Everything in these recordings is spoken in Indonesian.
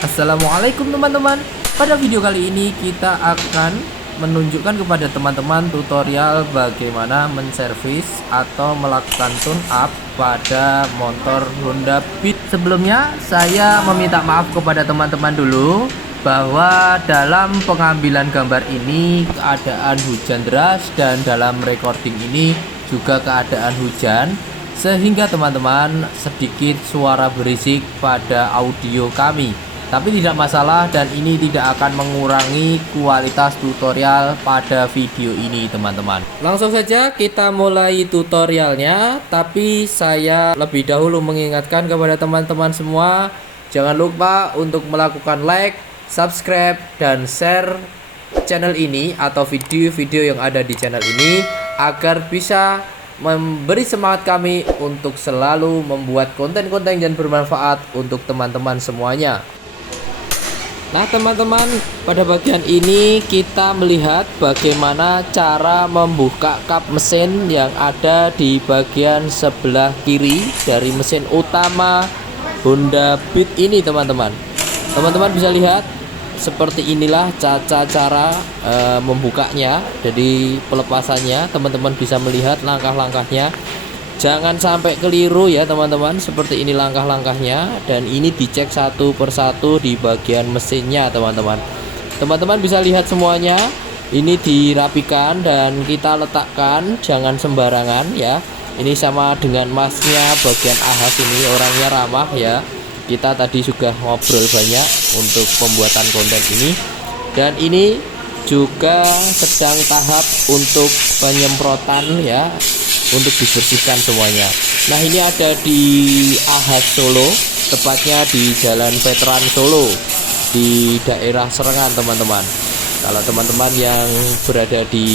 Assalamualaikum teman-teman. Pada video kali ini kita akan menunjukkan kepada teman-teman tutorial bagaimana menservis atau melakukan tune up pada motor Honda Beat. Sebelumnya saya meminta maaf kepada teman-teman dulu bahwa dalam pengambilan gambar ini keadaan hujan deras dan dalam recording ini juga keadaan hujan, sehingga teman-teman sedikit suara berisik pada audio kami. Tapi tidak masalah, dan ini tidak akan mengurangi kualitas tutorial pada video ini teman-teman. Langsung saja kita mulai tutorialnya. Tapi saya lebih dahulu mengingatkan kepada teman-teman semua, jangan lupa untuk melakukan like, subscribe, dan share channel ini atau video-video yang ada di channel ini, agar bisa memberi semangat kami untuk selalu membuat konten-konten yang bermanfaat untuk teman-teman semuanya. Nah teman-teman, pada bagian ini kita melihat bagaimana cara membuka kap mesin yang ada di bagian sebelah kiri dari mesin utama Honda Beat ini teman-teman. Teman-teman bisa lihat seperti inilah cara membukanya. Jadi pelepasannya teman-teman bisa melihat langkah-langkahnya. Jangan sampai keliru ya teman-teman, seperti ini langkah-langkahnya, dan ini dicek satu persatu di bagian mesinnya teman-teman. Teman-teman bisa lihat semuanya, ini dirapikan dan kita letakkan, jangan sembarangan ya. Ini sama dengan masnya bagian ahas ini, orangnya ramah ya. Kita tadi sudah ngobrol banyak untuk pembuatan konten ini, dan ini juga sedang tahap untuk penyemprotan ya, untuk dibersihkan semuanya. Nah ini ada di Ahas Solo, tepatnya di Jalan Veteran Solo di daerah Serengan teman-teman. Kalau teman-teman yang berada di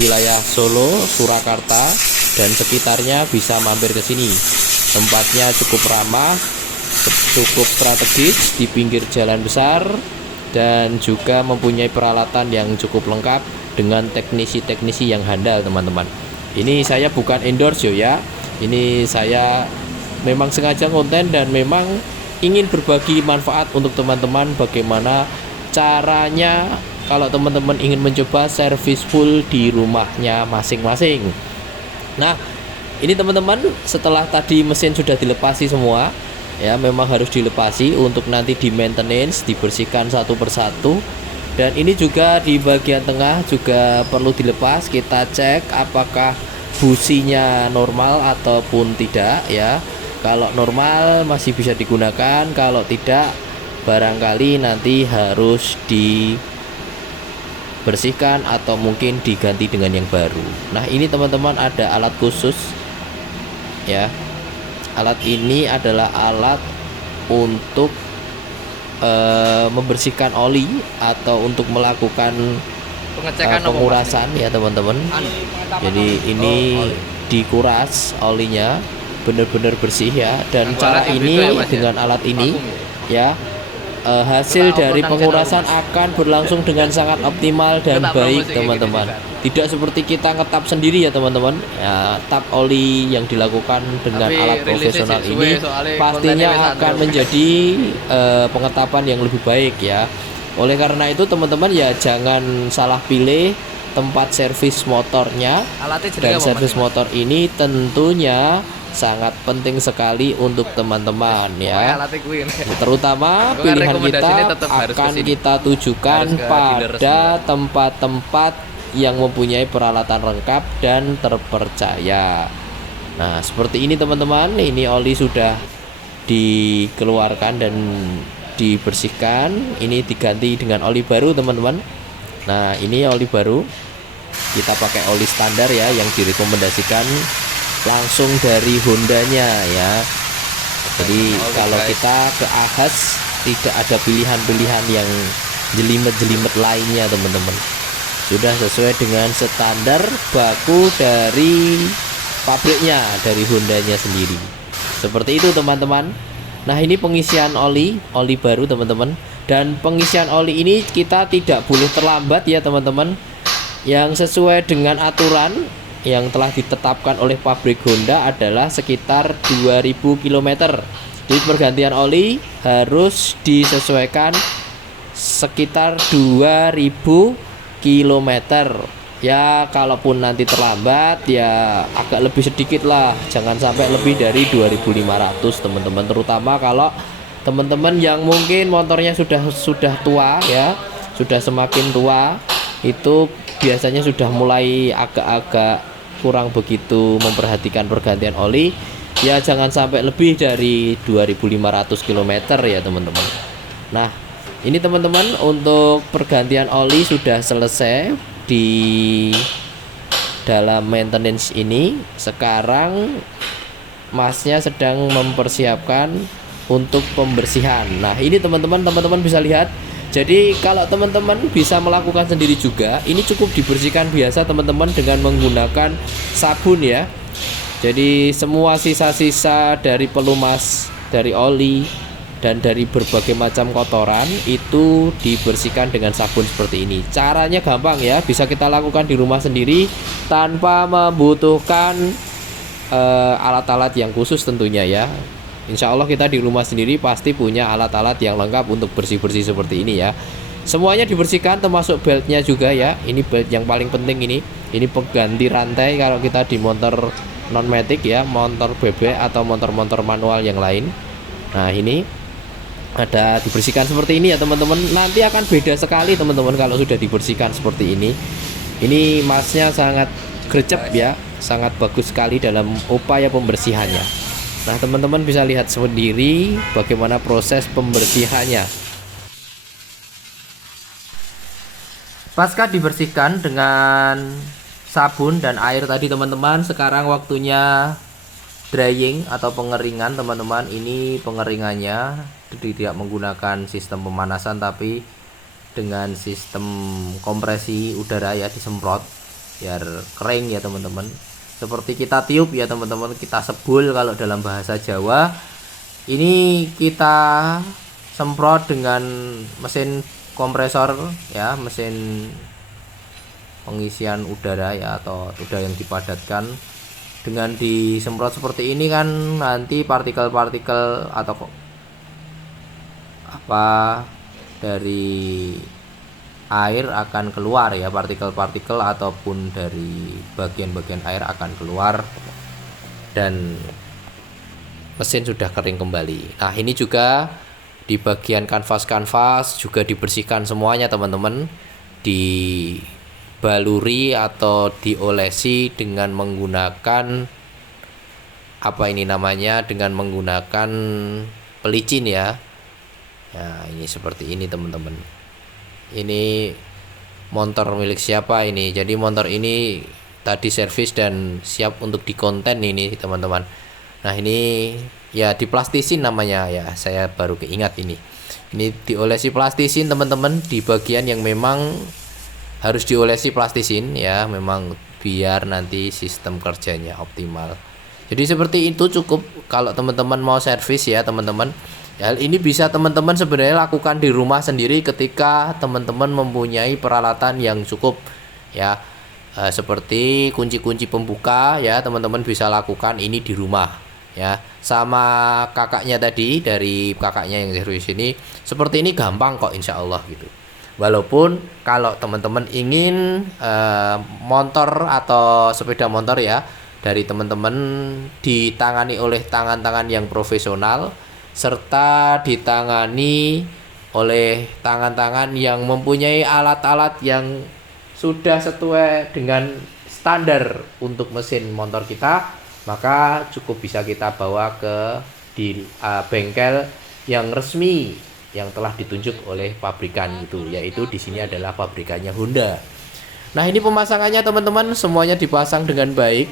wilayah Solo, Surakarta dan sekitarnya bisa mampir ke sini. Tempatnya cukup ramah, cukup strategis di pinggir jalan besar, dan juga mempunyai peralatan yang cukup lengkap dengan teknisi-teknisi yang handal teman-teman. Ini saya bukan endorse ya, ini saya memang sengaja konten dan memang ingin berbagi manfaat untuk teman-teman, bagaimana caranya kalau teman-teman ingin mencoba servis full di rumahnya masing-masing. Nah ini teman-teman, setelah tadi mesin sudah dilepasi semua ya, memang harus dilepasi untuk nanti di maintenance, dibersihkan satu persatu. Dan ini juga di bagian tengah juga perlu dilepas, kita cek apakah businya normal ataupun tidak ya. Kalau normal masih bisa digunakan, kalau tidak barangkali nanti harus dibersihkan atau mungkin diganti dengan yang baru. Nah ini teman-teman ada alat khusus ya. Alat ini adalah alat untuk membersihkan oli atau untuk melakukan pengecekan pengurasan ya teman-teman. Jadi ini dikuras olinya benar-benar bersih ya, dan cara ini dengan alat ini ya, hasil dari pengurasan akan berlangsung dengan sangat optimal dan baik teman-teman. Tidak seperti kita ngetap sendiri ya teman-teman ya. Tap oli yang dilakukan dengan alat profesional ini pastinya akan menjadi pengetapan yang lebih baik ya. Oleh karena itu teman-teman ya, jangan salah pilih tempat servis motornya. Dan servis motor ini tentunya sangat penting sekali untuk teman-teman ya. Terutama pilihan kita akan kita tujukan pada tempat-tempat yang mempunyai peralatan lengkap dan terpercaya. Nah seperti ini teman-teman, ini oli sudah dikeluarkan dan dibersihkan, ini diganti dengan oli baru teman-teman. Nah ini oli baru, kita pakai oli standar ya, yang direkomendasikan langsung dari Hondanya ya. Jadi kalau kita ke Ahas tidak ada pilihan-pilihan yang jelimet-jelimet lainnya teman-teman, sudah sesuai dengan standar baku dari pabriknya, dari Hondanya sendiri. Seperti itu teman-teman. Nah ini pengisian oli baru teman-teman, dan pengisian oli ini kita tidak boleh terlambat ya teman-teman. Yang sesuai dengan aturan yang telah ditetapkan oleh pabrik Honda adalah sekitar 2000 km Jadi pergantian oli harus disesuaikan sekitar 2000 kilometer. Ya kalaupun nanti terlambat ya agak lebih sedikit lah, jangan sampai lebih dari 2500 teman-teman, terutama kalau teman-teman yang mungkin motornya sudah tua ya, sudah semakin tua, itu biasanya sudah mulai agak-agak kurang begitu memperhatikan pergantian oli. Ya jangan sampai lebih dari 2500 km ya teman-teman. Nah ini teman-teman, untuk pergantian oli sudah selesai di dalam maintenance ini. Sekarang masnya sedang mempersiapkan untuk pembersihan. Nah ini teman-teman bisa lihat. Jadi kalau teman-teman bisa melakukan sendiri juga, ini cukup dibersihkan biasa teman-teman dengan menggunakan sabun ya. Jadi semua sisa-sisa dari pelumas, dari oli, dan dari berbagai macam kotoran itu dibersihkan dengan sabun seperti ini. Caranya gampang ya, bisa kita lakukan di rumah sendiri tanpa membutuhkan alat-alat yang khusus tentunya ya. Insya Allah kita di rumah sendiri pasti punya alat-alat yang lengkap untuk bersih-bersih seperti ini ya. Semuanya dibersihkan termasuk beltnya juga ya. Ini belt yang paling penting ini. Ini pengganti rantai kalau kita di motor non-matic ya, motor bebek atau motor-motor manual yang lain. Nah ini ada dibersihkan seperti ini ya teman-teman. Nanti akan beda sekali teman-teman kalau sudah dibersihkan seperti ini. Ini masnya sangat gercep ya, sangat bagus sekali dalam upaya pembersihannya. Nah teman-teman bisa lihat sendiri bagaimana proses pembersihannya. Pasca dibersihkan dengan sabun dan air tadi teman-teman, sekarang waktunya drying atau pengeringan teman-teman. Ini pengeringannya tidak menggunakan sistem pemanasan tapi dengan sistem kompresi udara ya, disemprot biar kering ya teman-teman. Seperti kita tiup ya teman-teman, kita sebul kalau dalam bahasa Jawa. Ini kita semprot dengan mesin kompresor ya, mesin pengisian udara ya, atau udara yang dipadatkan. Dengan disemprot seperti ini kan nanti partikel-partikel atau apa dari air akan keluar ya, partikel-partikel ataupun dari bagian-bagian air akan keluar dan mesin sudah kering kembali. Nah ini juga di bagian kanvas juga dibersihkan semuanya teman-teman, dibaluri atau diolesi dengan menggunakan apa ini namanya, dengan menggunakan pelicin ya. Nah ini seperti ini teman-teman. Ini motor milik siapa ini? Jadi motor ini tadi servis dan siap untuk dikonten ini teman-teman. Nah ini ya diplastisin namanya ya, saya baru keingat ini. Ini diolesi plastisin teman-teman di bagian yang memang harus diolesi plastisin ya, memang biar nanti sistem kerjanya optimal. Jadi seperti itu cukup kalau teman-teman mau servis ya teman-teman. Hal ini bisa teman-teman sebenarnya lakukan di rumah sendiri ketika teman-teman mempunyai peralatan yang cukup ya, seperti kunci-kunci pembuka ya, teman-teman bisa lakukan ini di rumah ya. Sama kakaknya tadi, dari kakaknya yang servis ini, seperti ini gampang kok insya Allah gitu. Walaupun kalau teman-teman ingin motor atau sepeda motor ya dari teman-teman ditangani oleh tangan-tangan yang profesional, serta ditangani oleh tangan-tangan yang mempunyai alat-alat yang sudah sesuai dengan standar untuk mesin motor kita, maka cukup bisa kita bawa ke bengkel yang resmi yang telah ditunjuk oleh pabrikan itu, yaitu di sini adalah pabrikannya Honda. Nah ini pemasangannya teman-teman, semuanya dipasang dengan baik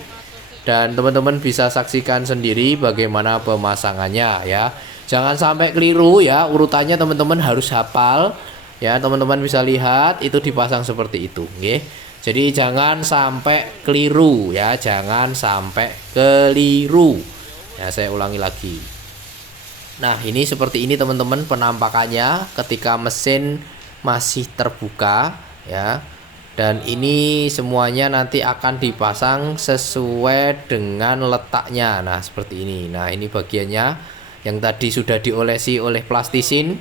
dan teman-teman bisa saksikan sendiri bagaimana pemasangannya ya. Jangan sampai keliru ya, urutannya teman-teman harus hafal ya. Teman-teman bisa lihat itu dipasang seperti itu nggih. Jadi jangan sampai keliru ya, jangan sampai keliru. Ya, saya ulangi lagi. Nah, ini seperti ini teman-teman penampakannya ketika mesin masih terbuka ya. Dan ini semuanya nanti akan dipasang sesuai dengan letaknya. Nah, seperti ini. Nah, ini bagiannya yang tadi sudah diolesi oleh plastisin,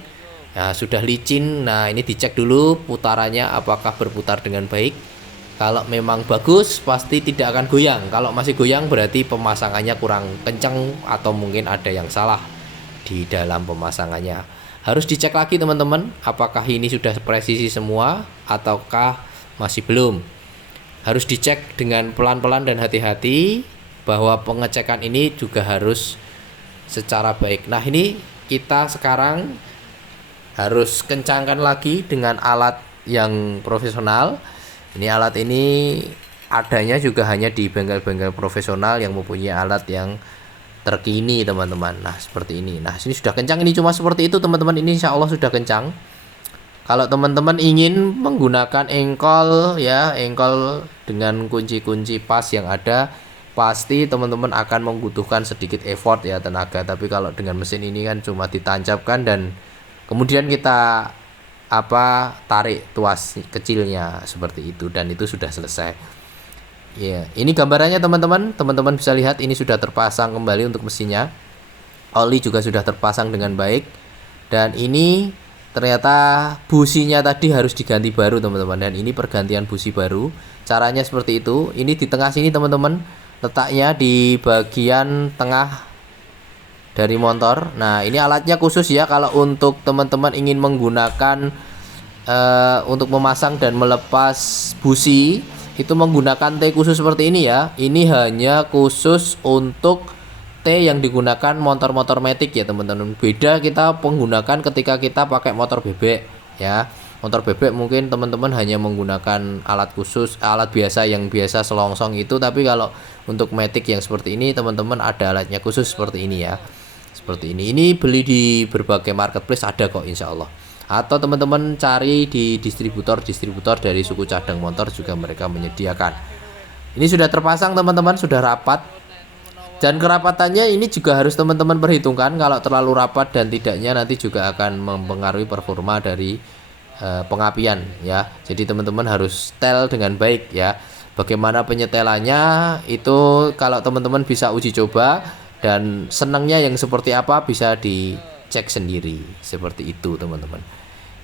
nah sudah licin. Nah ini dicek dulu putarannya apakah berputar dengan baik. Kalau memang bagus pasti tidak akan goyang. Kalau masih goyang berarti pemasangannya kurang kencang atau mungkin ada yang salah di dalam pemasangannya. Harus dicek lagi teman-teman, apakah ini sudah presisi semua ataukah masih belum. Harus dicek dengan pelan-pelan dan hati-hati, bahwa pengecekan ini juga harus secara baik. Nah ini kita sekarang harus kencangkan lagi dengan alat yang profesional. Ini alat ini adanya juga hanya di bengkel-bengkel profesional yang mempunyai alat yang terkini teman-teman. Nah seperti ini. Nah sini sudah kencang, ini cuma seperti itu teman-teman. Ini insya Allah sudah kencang. Kalau teman-teman ingin menggunakan engkol ya, engkol dengan kunci-kunci pas yang ada, pasti teman-teman akan membutuhkan sedikit effort ya, tenaga. Tapi kalau dengan mesin ini kan cuma ditancapkan dan kemudian kita tarik tuas kecilnya seperti itu, dan itu sudah selesai. Ya, ini gambarannya teman-teman. Teman-teman bisa lihat ini sudah terpasang kembali untuk mesinnya. Oli juga sudah terpasang dengan baik. Dan ini ternyata businya tadi harus diganti baru teman-teman. Dan ini pergantian busi baru. Caranya seperti itu. Ini di tengah sini teman-teman. Letaknya di bagian tengah dari motor. Nah ini alatnya khusus ya, kalau untuk teman-teman ingin menggunakan untuk memasang dan melepas busi itu menggunakan T khusus seperti ini ya. Ini hanya khusus untuk T yang digunakan motor-motor matic ya teman-teman. Beda kita menggunakan ketika kita pakai motor bebek ya. Motor bebek mungkin teman-teman hanya menggunakan alat khusus, alat biasa yang biasa selongsong itu. Tapi kalau untuk matic yang seperti ini teman-teman ada alatnya khusus seperti ini ya. Seperti ini. Ini beli di berbagai marketplace ada kok insya Allah. Atau teman-teman cari di distributor dari suku cadang motor juga mereka menyediakan. Ini sudah terpasang teman-teman, sudah rapat. Dan kerapatannya ini juga harus teman-teman perhitungkan. Kalau terlalu rapat dan tidaknya nanti juga akan mempengaruhi performa dari pengapian ya. Jadi teman-teman harus setel dengan baik ya. Bagaimana penyetelannya itu kalau teman-teman bisa uji coba. Dan senangnya yang seperti apa bisa dicek sendiri. Seperti itu teman-teman.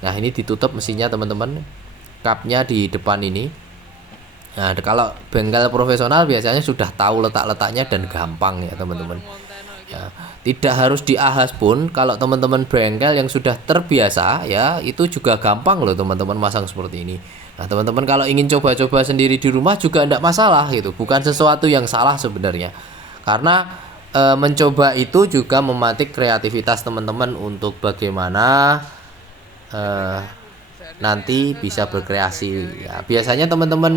Nah ini ditutup mesinnya teman-teman. Kapnya di depan ini. Nah kalau bengkel profesional biasanya sudah tahu letak-letaknya dan gampang ya teman-teman ya. Tidak harus diahas pun. Kalau teman-teman bengkel yang sudah terbiasa ya, itu juga gampang loh teman-teman masang seperti ini. Nah teman-teman kalau ingin coba-coba sendiri di rumah juga tidak masalah gitu. Bukan sesuatu yang salah sebenarnya. Karena mencoba itu juga mematik kreativitas teman-teman untuk bagaimana nanti bisa berkreasi ya. Biasanya teman-teman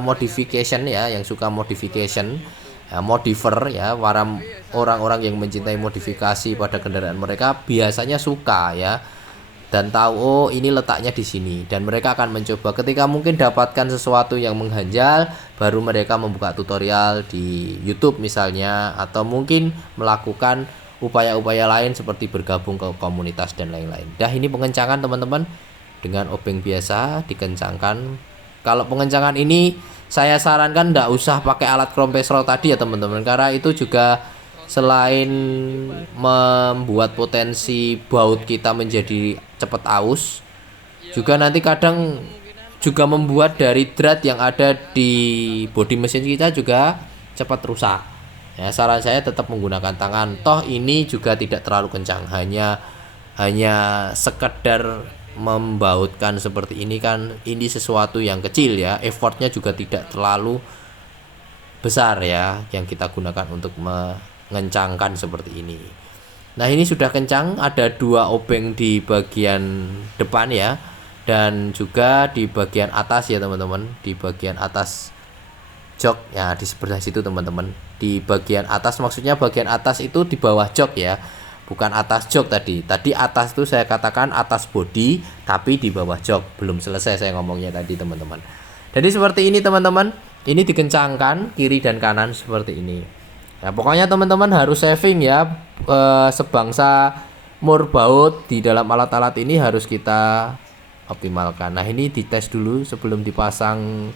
modification ya, yang suka modification modifer ya, orang-orang yang mencintai modifikasi pada kendaraan mereka biasanya suka ya, dan tahu oh ini letaknya di sini, dan mereka akan mencoba. Ketika mungkin dapatkan sesuatu yang mengganjal, baru mereka membuka tutorial di YouTube misalnya, atau mungkin melakukan upaya-upaya lain seperti bergabung ke komunitas dan lain-lain. Dah ini pengencangan teman-teman dengan obeng biasa dikencangkan. Kalau pengencangan ini saya sarankan tidak usah pakai alat kompresor tadi ya teman-teman, karena itu juga selain membuat potensi baut kita menjadi cepat aus, juga nanti kadang juga membuat dari drat yang ada di bodi mesin kita juga cepat rusak ya. Saran saya tetap menggunakan tangan, toh ini juga tidak terlalu kencang, hanya sekedar membautkan seperti ini kan, ini sesuatu yang kecil ya, effortnya juga tidak terlalu besar ya yang kita gunakan untuk mengencangkan seperti ini. Nah ini sudah kencang, ada 2 obeng di bagian depan ya, dan juga di bagian atas ya teman-teman, di bagian atas jok ya, di sebelah situ teman-teman. Di bagian atas maksudnya bagian atas itu di bawah jok ya, bukan atas jok tadi. Tadi atas itu saya katakan atas bodi, tapi di bawah jok. Belum selesai saya ngomongnya tadi teman-teman. Jadi seperti ini teman-teman, ini dikencangkan kiri dan kanan seperti ini. Nah, pokoknya teman-teman harus saving ya, sebangsa mur baut di dalam alat-alat ini harus kita optimalkan. Nah ini dites dulu sebelum dipasang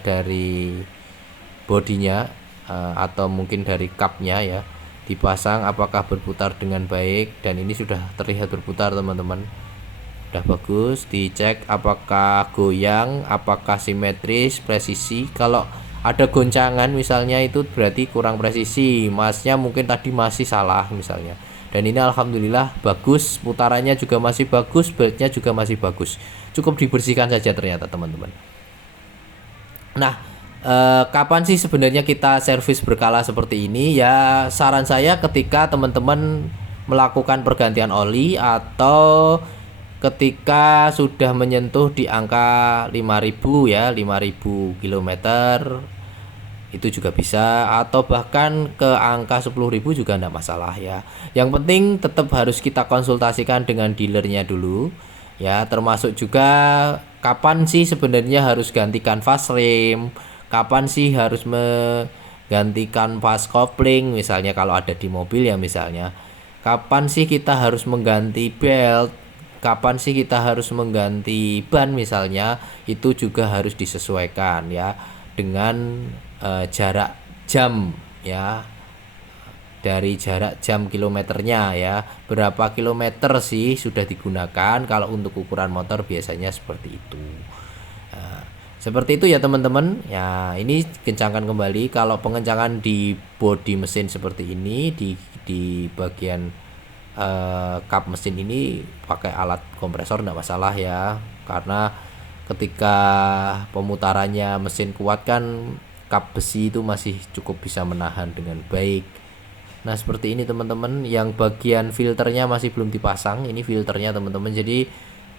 dari bodinya atau mungkin dari cupnya ya. dipasang apakah berputar dengan baik, dan ini sudah terlihat berputar teman-teman. Udah bagus, dicek apakah goyang, apakah simetris, presisi. Kalau ada goncangan misalnya itu berarti kurang presisi, masnya mungkin tadi masih salah misalnya. Dan ini alhamdulillah bagus, putarannya juga masih bagus, beltnya juga masih bagus. Cukup dibersihkan saja ternyata teman-teman. Nah, kapan sih sebenarnya kita servis berkala seperti ini? Ya saran saya ketika teman-teman melakukan pergantian oli atau ketika sudah menyentuh di angka 5000 ya, 5000 km itu juga bisa, atau bahkan ke angka 10.000 juga enggak masalah ya. Yang penting tetap harus kita konsultasikan dengan dealernya dulu ya, termasuk juga kapan sih sebenarnya harus ganti kanvas rem, kapan sih harus menggantikan pas kopling misalnya kalau ada di mobil ya, misalnya kapan sih kita harus mengganti belt, kapan sih kita harus mengganti ban misalnya, itu juga harus disesuaikan ya dengan jarak jam ya, dari jarak jam kilometernya ya, berapa kilometer sih sudah digunakan. Kalau untuk ukuran motor biasanya seperti itu. Nah, seperti itu ya teman-teman ya. Ini kencangkan kembali. Kalau pengencangan di bodi mesin seperti ini, di bagian kap mesin ini pakai alat kompresor enggak masalah ya, karena ketika pemutarannya mesin kuat kan kap besi itu masih cukup bisa menahan dengan baik. Nah seperti ini teman-teman. Yang bagian filternya masih belum dipasang, ini filternya teman-teman. Jadi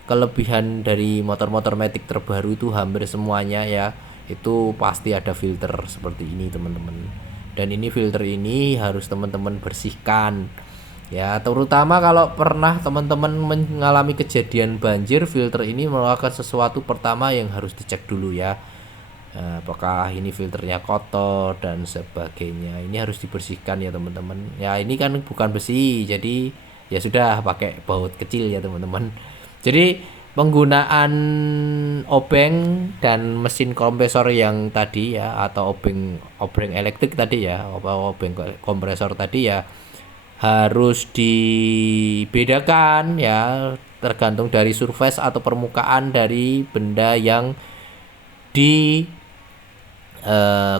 kelebihan dari motor-motor Matic terbaru itu hampir semuanya ya, itu pasti ada filter seperti ini teman-teman. Dan ini filter ini harus teman-teman bersihkan ya, terutama kalau pernah teman-teman mengalami kejadian banjir, filter ini merupakan sesuatu pertama yang harus dicek dulu ya. Apakah ini filternya kotor dan sebagainya, ini harus dibersihkan ya teman-teman ya. Ini kan bukan besi, jadi ya sudah pakai baut kecil ya teman-teman. Jadi penggunaan obeng dan mesin kompresor yang tadi ya, atau obeng elektrik tadi ya, obeng kompresor tadi ya, harus dibedakan ya, tergantung dari surface atau permukaan dari benda yang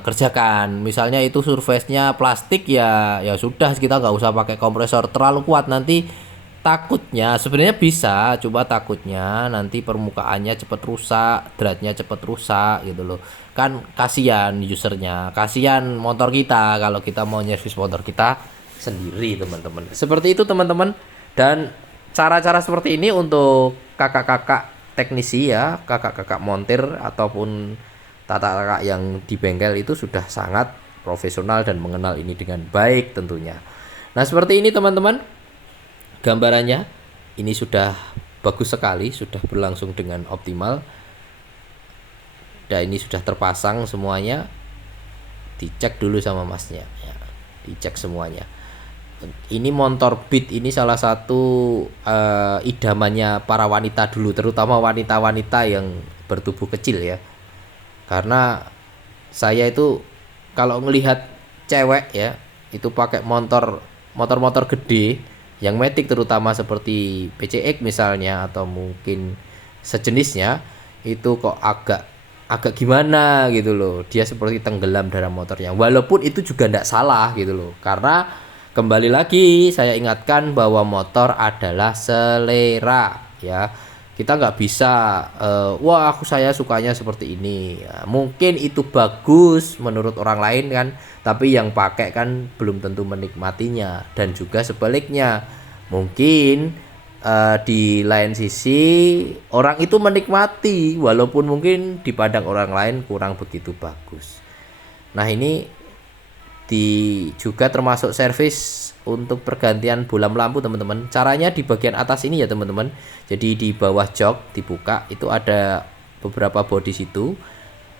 kerjakan. Misalnya itu surface-nya plastik ya, ya sudah kita nggak usah pakai kompresor terlalu kuat, nanti takutnya sebenarnya bisa, coba takutnya nanti permukaannya cepat rusak, dratnya cepat rusak gitu loh. Kan kasihan usernya, kasihan motor kita kalau kita mau nyervis motor kita sendiri teman-teman. Seperti itu teman-teman. Dan cara-cara seperti ini untuk kakak-kakak teknisi ya, kakak-kakak montir ataupun tata kakak yang di bengkel itu sudah sangat profesional dan mengenal ini dengan baik tentunya. Nah seperti ini teman-teman gambarannya. Ini sudah bagus sekali, sudah berlangsung dengan optimal, dan ini sudah terpasang semuanya. Dicek dulu sama masnya ya, dicek semuanya. Ini motor Beat ini salah satu idamannya para wanita dulu, terutama wanita-wanita yang bertubuh kecil ya. Karena saya itu kalau melihat cewek ya, itu pakai motor gede yang Matic, terutama seperti PCX misalnya atau mungkin sejenisnya, itu kok agak gimana gitu loh. Dia seperti tenggelam dalam motornya. Walaupun itu juga tidak salah gitu loh. Karena kembali lagi saya ingatkan bahwa motor adalah selera ya. Kita nggak bisa wah saya sukanya seperti ini ya, mungkin itu bagus menurut orang lain kan, tapi yang pakai kan belum tentu menikmatinya. Dan juga sebaliknya, mungkin di lain sisi orang itu menikmati walaupun mungkin di pandang orang lain kurang begitu bagus. Nah ini juga termasuk servis untuk pergantian bolam lampu teman-teman. Caranya di bagian atas ini ya teman-teman. Jadi di bawah jok dibuka, itu ada beberapa bodi situ,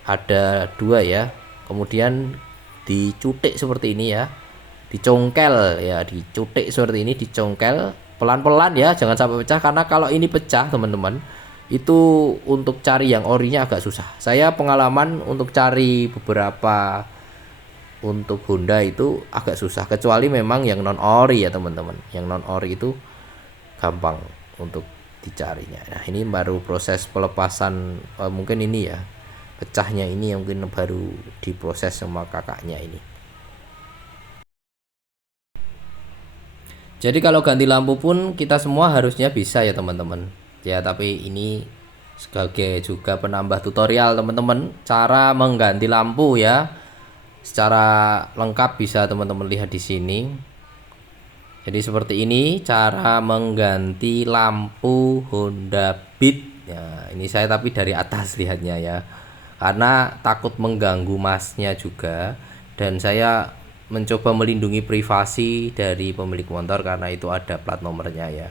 ada 2 ya. Kemudian dicutik seperti ini ya, dicongkel ya, dicutik seperti ini, dicongkel pelan-pelan ya, jangan sampai pecah. Karena kalau ini pecah teman-teman, itu untuk cari yang orinya agak susah. Saya pengalaman untuk cari beberapa untuk Honda itu agak susah, kecuali memang yang non ori ya teman-teman. Yang non ori itu gampang untuk dicarinya. Nah ini baru proses pelepasan, mungkin ini ya pecahnya ini yang mungkin baru diproses sama kakaknya ini. Jadi kalau ganti lampu pun kita semua harusnya bisa ya teman-teman ya, tapi ini sebagai juga penambah tutorial teman-teman, cara mengganti lampu ya secara lengkap bisa teman-teman lihat di sini. Jadi seperti ini cara mengganti lampu Honda Beat ya. Ini saya tapi dari atas lihatnya ya, karena takut mengganggu masnya juga, dan saya mencoba melindungi privasi dari pemilik motor karena itu ada plat nomornya ya.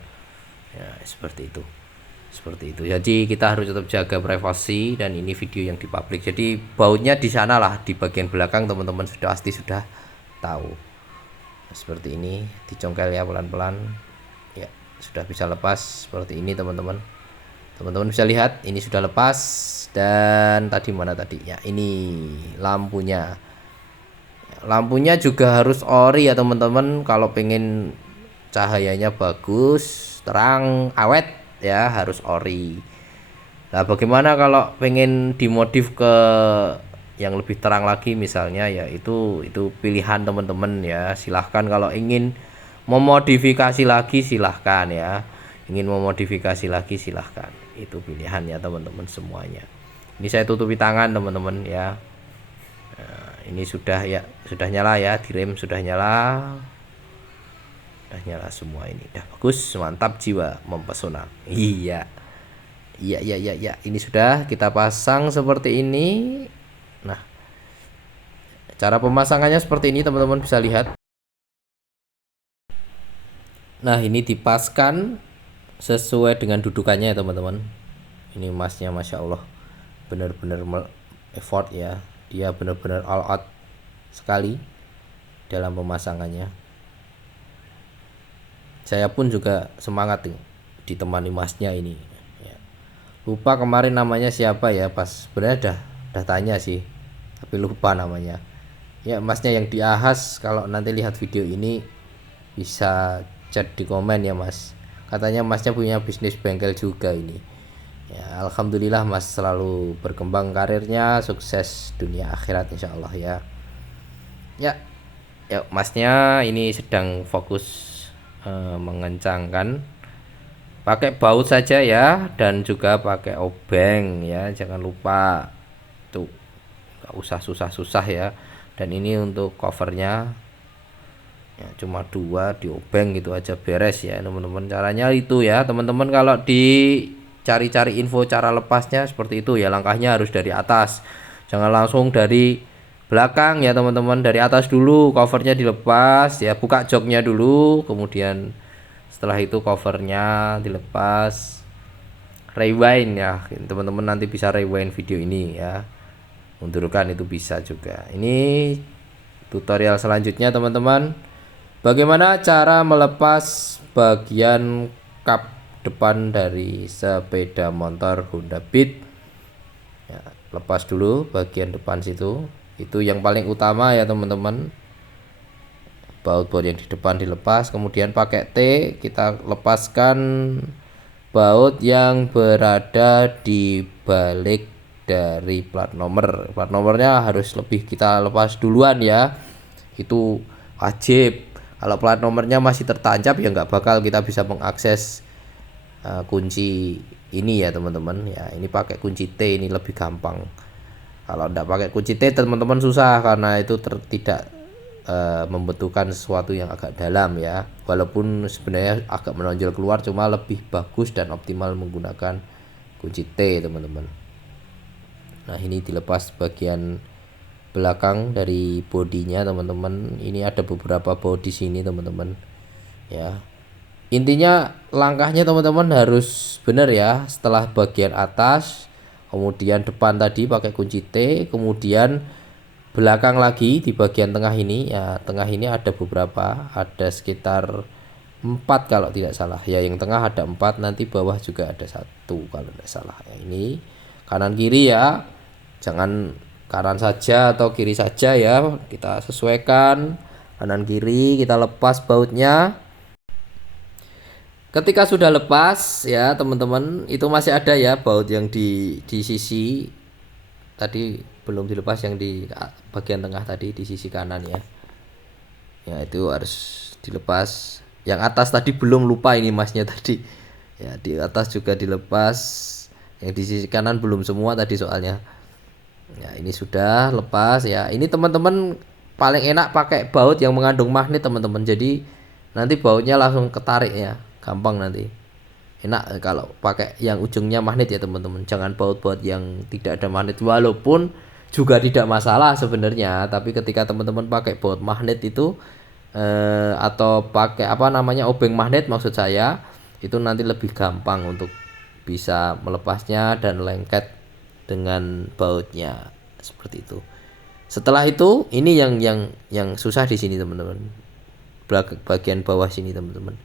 Ya seperti itu. Seperti itu. Jadi kita harus tetap jaga privasi, dan ini video yang dipublik. Jadi bautnya di sana lah, di bagian belakang teman-teman pasti sudah tahu. Seperti ini, dicongkel ya pelan-pelan. Ya, sudah bisa lepas seperti ini teman-teman. Teman-teman bisa lihat ini sudah lepas, dan tadi mana tadi? Ya, ini lampunya. Lampunya juga harus ori ya teman-teman, kalau pengen cahayanya bagus, terang, awet ya harus ori. Nah bagaimana kalau pengen dimodif ke yang lebih terang lagi misalnya, ya itu pilihan teman-teman ya. Silahkan kalau ingin memodifikasi lagi silahkan ya, ingin memodifikasi lagi silahkan, itu pilihan ya teman-teman semuanya. Ini saya tutupi tangan teman-teman ya. Nah, ini sudah ya, sudah nyala ya, direm sudah nyala. Udah nyala semua, ini udah bagus, mantap, jiwa mempesona. Iya ini sudah kita pasang seperti ini. Nah cara pemasangannya seperti ini teman-teman bisa lihat. Nah ini dipaskan sesuai dengan dudukannya ya teman-teman. Ini masnya Masya Allah benar-benar effort ya, dia benar-benar all out sekali dalam pemasangannya. Saya pun juga semangat nih, ditemani masnya ini ya. Lupa kemarin namanya siapa ya, pas sebenarnya udah tanya sih tapi lupa namanya ya. Masnya yang di Ahas, kalau nanti lihat video ini bisa chat di komen ya mas. Katanya masnya punya bisnis bengkel juga ini ya. Alhamdulillah mas selalu berkembang karirnya, sukses dunia akhirat insya Allah ya. Ya masnya ini sedang fokus mengencangkan, pakai baut saja ya, dan juga pakai obeng ya, jangan lupa tuh, nggak usah susah-susah ya. Dan ini untuk covernya ya, cuma 2 di obeng gitu aja beres ya teman-teman. Caranya itu ya teman-teman, kalau dicari-cari info cara lepasnya seperti itu ya. Langkahnya harus dari atas, jangan langsung dari belakang ya teman-teman. Dari atas dulu covernya dilepas ya, buka joknya dulu, kemudian setelah itu covernya dilepas, rewind ya teman-teman. Nanti bisa rewind video ini ya, mundurkan itu bisa juga. Ini tutorial selanjutnya teman-teman, bagaimana cara melepas bagian kap depan dari sepeda motor Honda Beat ya. Lepas dulu bagian depan situ, itu yang paling utama ya teman-teman. Baut-baut yang di depan dilepas, kemudian pakai T kita lepaskan baut yang berada di balik dari plat nomor. Plat nomornya harus lebih kita lepas duluan ya, itu wajib. Kalau plat nomornya masih tertancap ya nggak bakal kita bisa mengakses kunci ini ya teman-teman ya. Ini pakai kunci T, ini lebih gampang. Kalau tidak pakai kunci T teman-teman susah, karena itu tidak membutuhkan sesuatu yang agak dalam ya. Walaupun sebenarnya agak menonjol keluar, cuma lebih bagus dan optimal menggunakan kunci T teman-teman. Nah ini dilepas bagian belakang dari bodinya teman-teman. Ini ada beberapa bodi sini teman-teman ya. Intinya langkahnya teman-teman harus benar ya. Setelah bagian atas, kemudian depan tadi pakai kunci T, kemudian belakang lagi di bagian tengah ini ya. Tengah ini ada beberapa, ada sekitar 4 kalau tidak salah ya. Yang tengah ada 4, nanti bawah juga ada 1 kalau tidak salah ya. Ini kanan kiri ya, jangan kanan saja atau kiri saja ya, kita sesuaikan kanan kiri, kita lepas bautnya. Ketika sudah lepas ya teman-teman, itu masih ada ya baut yang di sisi tadi belum dilepas, yang di bagian tengah tadi di sisi kanan ya. Ya itu harus dilepas. Yang atas tadi belum, lupa ini masnya tadi. Ya di atas juga dilepas. Yang di sisi kanan belum semua tadi soalnya. Ya ini sudah lepas ya. Ini teman-teman paling enak pakai baut yang mengandung magnet teman-teman. Jadi nanti bautnya langsung ketarik ya. Gampang nanti. Enak kalau pakai yang ujungnya magnet ya teman-teman. Jangan baut-baut yang tidak ada magnet, walaupun juga tidak masalah sebenarnya. Tapi ketika teman-teman pakai baut magnet itu atau pakai apa namanya, obeng magnet maksud saya, itu nanti lebih gampang untuk bisa melepasnya dan lengket dengan bautnya seperti itu. Setelah itu ini yang susah di sini teman-teman, bagian bawah sini teman-teman.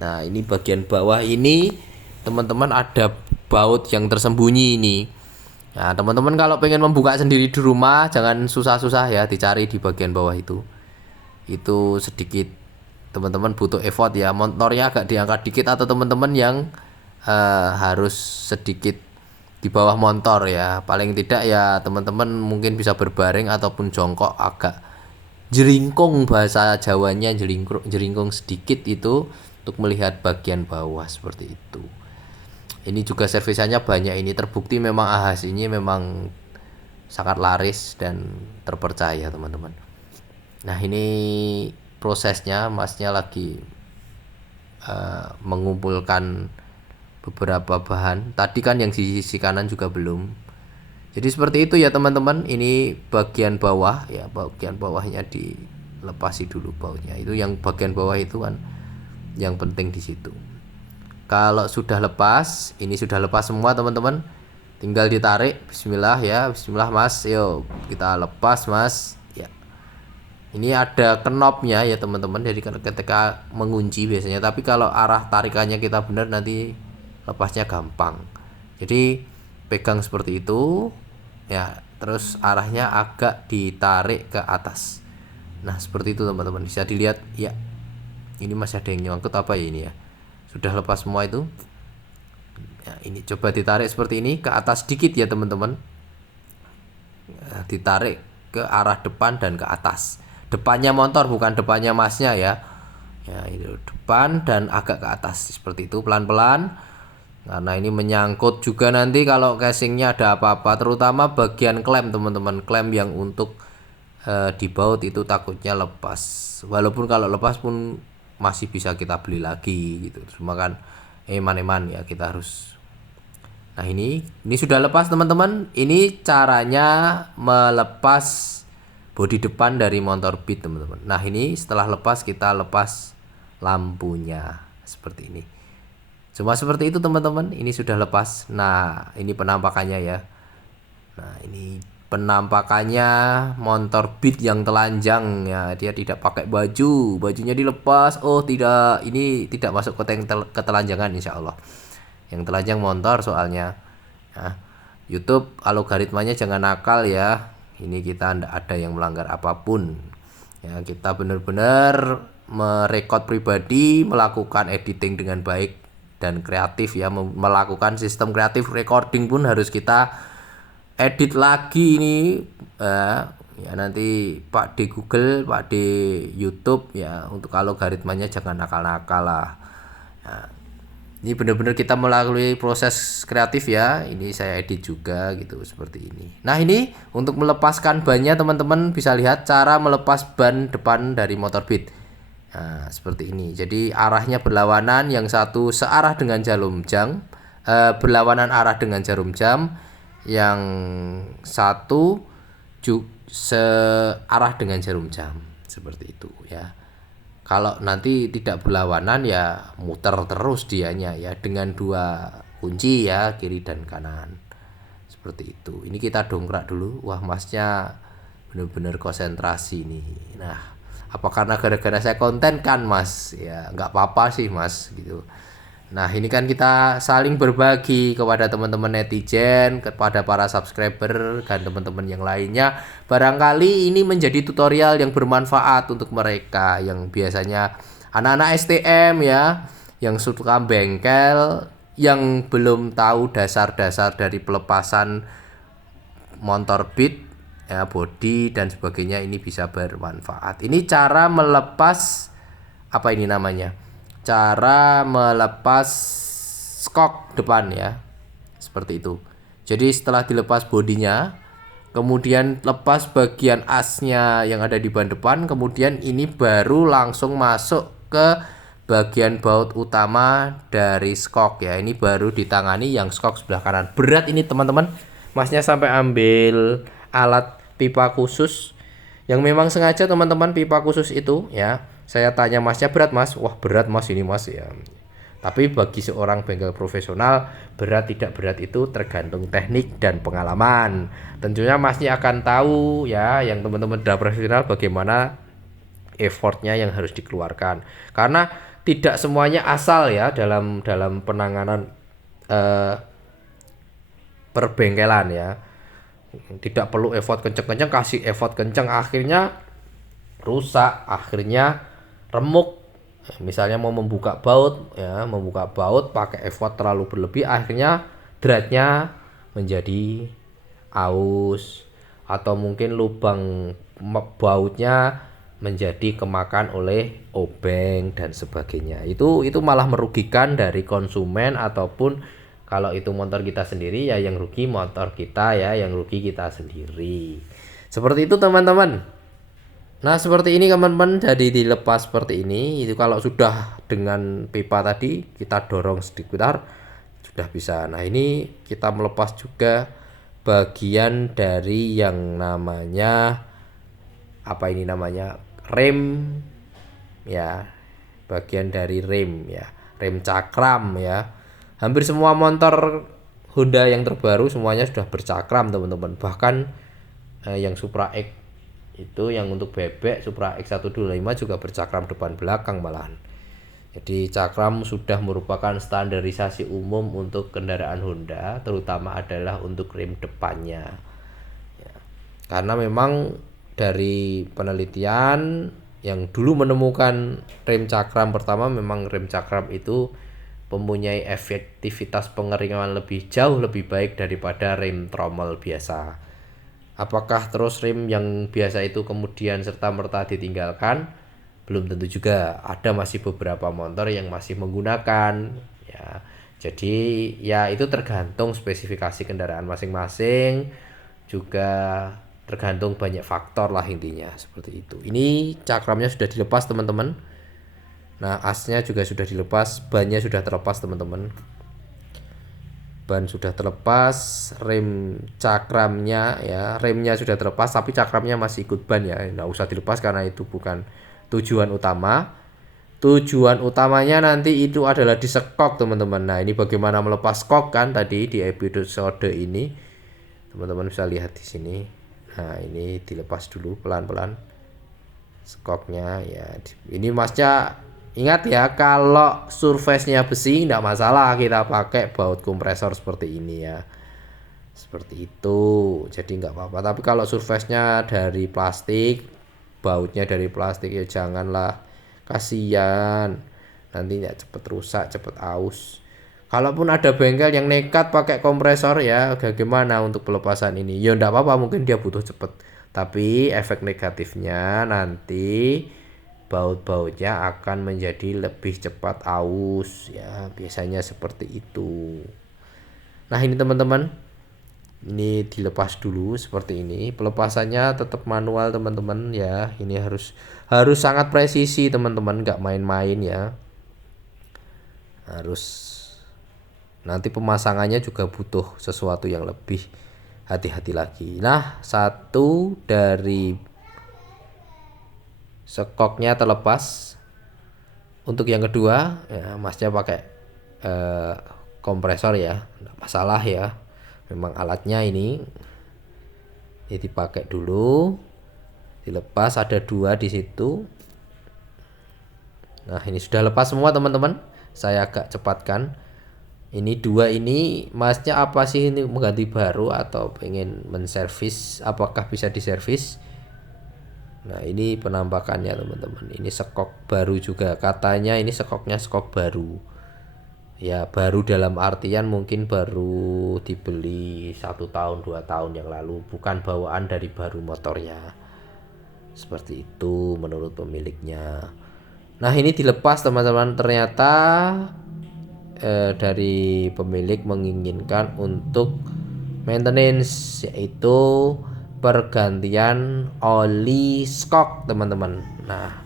Nah ini bagian bawah ini teman-teman ada baut yang tersembunyi ini. Nah teman-teman kalau pengen membuka sendiri di rumah jangan susah-susah ya, dicari di bagian bawah itu sedikit teman-teman butuh effort ya, motornya agak diangkat dikit, atau teman-teman yang harus sedikit di bawah motor ya, paling tidak ya teman-teman mungkin bisa berbaring ataupun jongkok agak jeringkung, bahasa Jawanya jeringkung sedikit itu untuk melihat bagian bawah seperti itu. Ini juga servisannya banyak, ini terbukti memang Ahas ini memang sangat laris dan terpercaya teman-teman. Nah ini prosesnya, masnya lagi mengumpulkan beberapa bahan. Tadi kan yang di sisi kanan juga belum. Jadi seperti itu ya teman-teman. Ini bagian bawah ya, bagian bawahnya dilepasi dulu bautnya. Itu yang bagian bawah itu kan yang penting di situ. Kalau sudah lepas, ini sudah lepas semua teman-teman, tinggal ditarik. Bismillah ya, bismillah mas, yuk kita lepas mas ya. Ini ada knopnya ya teman-teman, jadi ketika mengunci biasanya, tapi kalau arah tarikannya kita benar nanti lepasnya gampang. Jadi pegang seperti itu ya, terus arahnya agak ditarik ke atas. Nah seperti itu teman-teman, bisa dilihat ya. Ini masih ada yang nyangkut apa ya ini ya. Sudah lepas semua itu ya, ini coba ditarik seperti ini ke atas sedikit ya teman-teman. Ditarik ke arah depan dan ke atas. Depannya motor, bukan depannya masnya ya. Ya itu depan dan agak ke atas seperti itu, pelan-pelan. Karena ini menyangkut juga nanti kalau casingnya ada apa-apa, terutama bagian klem teman-teman. Klem yang untuk dibaut itu takutnya lepas. Walaupun kalau lepas pun masih bisa kita beli lagi gitu. Cuma kan eman-eman ya, kita harus. Nah ini sudah lepas teman-teman. Ini caranya melepas bodi depan dari motor Beat teman-teman. Nah ini setelah lepas, kita lepas lampunya seperti ini. Cuma seperti itu teman-teman. Ini sudah lepas. Nah ini penampakannya ya. Nah ini penampakannya motor Beat yang telanjang ya, dia tidak pakai baju, bajunya dilepas. Oh tidak, ini tidak masuk ketelanjangan insya Allah. Yang telanjang motor soalnya. Nah, YouTube algoritmanya jangan nakal ya. Ini kita tidak ada yang melanggar apapun ya, kita benar-benar merekod pribadi, melakukan editing dengan baik dan kreatif ya, melakukan sistem kreatif recording pun harus kita edit lagi ini ya, nanti Pak di Google, Pak di YouTube ya, untuk algoritmanya jangan nakal-nakal lah ya. Ini benar-benar kita melalui proses kreatif ya. Ini saya edit juga gitu seperti ini. Nah ini untuk melepaskan bannya teman-teman bisa lihat cara melepas ban depan dari motor Beat. Nah seperti ini. Jadi arahnya berlawanan, yang satu searah dengan jarum jam, berlawanan arah dengan jarum jam, yang satu searah dengan jarum jam seperti itu ya. Kalau nanti tidak berlawanan ya muter terus dianya ya, dengan dua kunci ya, kiri dan kanan seperti itu. Ini kita dongkrak dulu. Wah masnya benar-benar konsentrasi nih. Nah apa karena gara-gara saya konten kan mas ya, nggak apa-apa sih mas gitu. Nah, ini kan kita saling berbagi kepada teman-teman netizen, kepada para subscriber dan teman-teman yang lainnya. Barangkali ini menjadi tutorial yang bermanfaat untuk mereka yang biasanya anak-anak STM ya, yang suka bengkel, yang belum tahu dasar-dasar dari pelepasan motor beat ya, body dan sebagainya. Ini bisa bermanfaat. Ini cara melepas apa ini namanya? Cara melepas skok depan ya. Seperti itu. Jadi setelah dilepas bodinya, kemudian lepas bagian asnya yang ada di ban depan, kemudian ini baru langsung masuk ke bagian baut utama dari skok ya. Ini baru ditangani yang skok sebelah kanan. Berat ini teman-teman. Masnya sampai ambil alat pipa khusus yang memang sengaja teman-teman, pipa khusus itu ya. Saya tanya masnya, berat mas? Wah berat mas ini mas ya. Tapi bagi seorang bengkel profesional, berat tidak berat itu tergantung teknik dan pengalaman. Tentunya masnya akan tahu ya, yang teman-teman sudah profesional, bagaimana effortnya yang harus dikeluarkan. Karena tidak semuanya asal ya dalam penanganan perbengkelan ya. Tidak perlu effort kenceng-kenceng, kasih effort kenceng akhirnya rusak, akhirnya remuk. Misalnya mau membuka baut ya, membuka baut pakai effort terlalu berlebih, akhirnya dratnya menjadi aus, atau mungkin lubang bautnya menjadi kemakan oleh obeng dan sebagainya. Itu malah merugikan dari konsumen, ataupun kalau itu motor kita sendiri ya yang rugi motor kita ya, yang rugi kita sendiri. Seperti itu teman-teman. Nah seperti ini teman-teman, jadi dilepas seperti ini. Itu kalau sudah dengan pipa tadi kita dorong sedikit sudah bisa. Nah ini kita melepas juga bagian dari yang namanya apa ini namanya, rem ya, bagian dari rem ya, rem cakram ya. Hampir semua motor Honda yang terbaru semuanya sudah bercakram teman-teman. Bahkan yang Supra X itu yang untuk bebek, Supra X125 juga bercakram depan belakang malahan. Jadi cakram sudah merupakan standarisasi umum untuk kendaraan Honda, terutama adalah untuk rem depannya ya. Karena memang dari penelitian yang dulu menemukan rem cakram pertama, memang rem cakram itu mempunyai efektivitas pengeringan jauh lebih baik daripada rem tromol biasa. Apakah terus rem yang biasa itu kemudian serta-merta ditinggalkan? Belum tentu juga. Ada masih beberapa motor yang masih menggunakan ya. Jadi ya itu tergantung spesifikasi kendaraan masing-masing, juga tergantung banyak faktor lah intinya, seperti itu. Ini cakramnya sudah dilepas teman-teman. Nah asnya juga sudah dilepas, bannya sudah terlepas teman-teman. Ban sudah terlepas, rem cakramnya ya, remnya sudah terlepas, tapi cakramnya masih ikut ban ya. Nggak usah dilepas karena itu bukan tujuan utama. Tujuan utamanya nanti itu adalah di sekok teman-teman. Nah ini bagaimana melepas skok kan tadi di episode ini, teman-teman bisa lihat di sini. Nah ini dilepas dulu pelan-pelan skoknya ya. Ini masnya ingat ya, kalau surface-nya besi tidak masalah, kita pakai baut kompresor seperti ini ya, seperti itu, jadi nggak apa-apa. Tapi kalau surface-nya dari plastik, bautnya dari plastik ya janganlah, kasihan nanti ya cepet rusak, cepet aus. Kalaupun ada bengkel yang nekat pakai kompresor ya, bagaimana untuk pelepasan ini? Ya enggak apa-apa, mungkin dia butuh cepet, tapi efek negatifnya nanti baut-bautnya akan menjadi lebih cepat aus ya, biasanya seperti itu. Nah ini teman-teman, ini dilepas dulu seperti ini. Pelepasannya tetap manual teman-teman ya. Ini harus sangat presisi teman-teman, nggak main-main ya. Harus, nanti pemasangannya juga butuh sesuatu yang lebih hati-hati lagi. Nah satu dari sekoknya terlepas. Untuk yang kedua ya, masnya pakai kompresor ya, enggak masalah ya. Memang alatnya ini dipakai dulu, dilepas, ada dua di situ. Nah ini sudah lepas semua teman-teman. saya agak cepatkan. Ini dua ini masnya apa sih, ini mengganti baru atau pengen menservis, apakah bisa diservis? Nah ini penampakannya teman-teman, ini skok baru juga katanya, ini skoknya skok baru ya, baru dalam artian mungkin baru dibeli 1 tahun 2 tahun yang lalu, bukan bawaan dari baru motornya, seperti itu menurut pemiliknya. Nah ini dilepas teman-teman, ternyata dari pemilik menginginkan untuk maintenance, yaitu pergantian oli skok teman-teman. Nah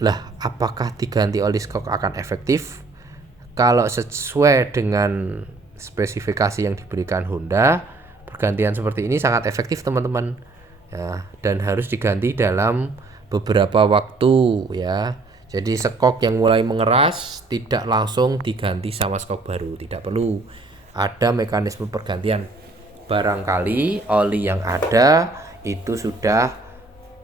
lah, apakah diganti oli skok akan efektif? Kalau sesuai dengan spesifikasi yang diberikan Honda, pergantian seperti ini sangat efektif teman-teman ya, dan harus diganti dalam beberapa waktu ya. Jadi skok yang mulai mengeras tidak langsung diganti sama skok baru, tidak perlu, ada mekanisme pergantian. Barangkali oli yang ada itu sudah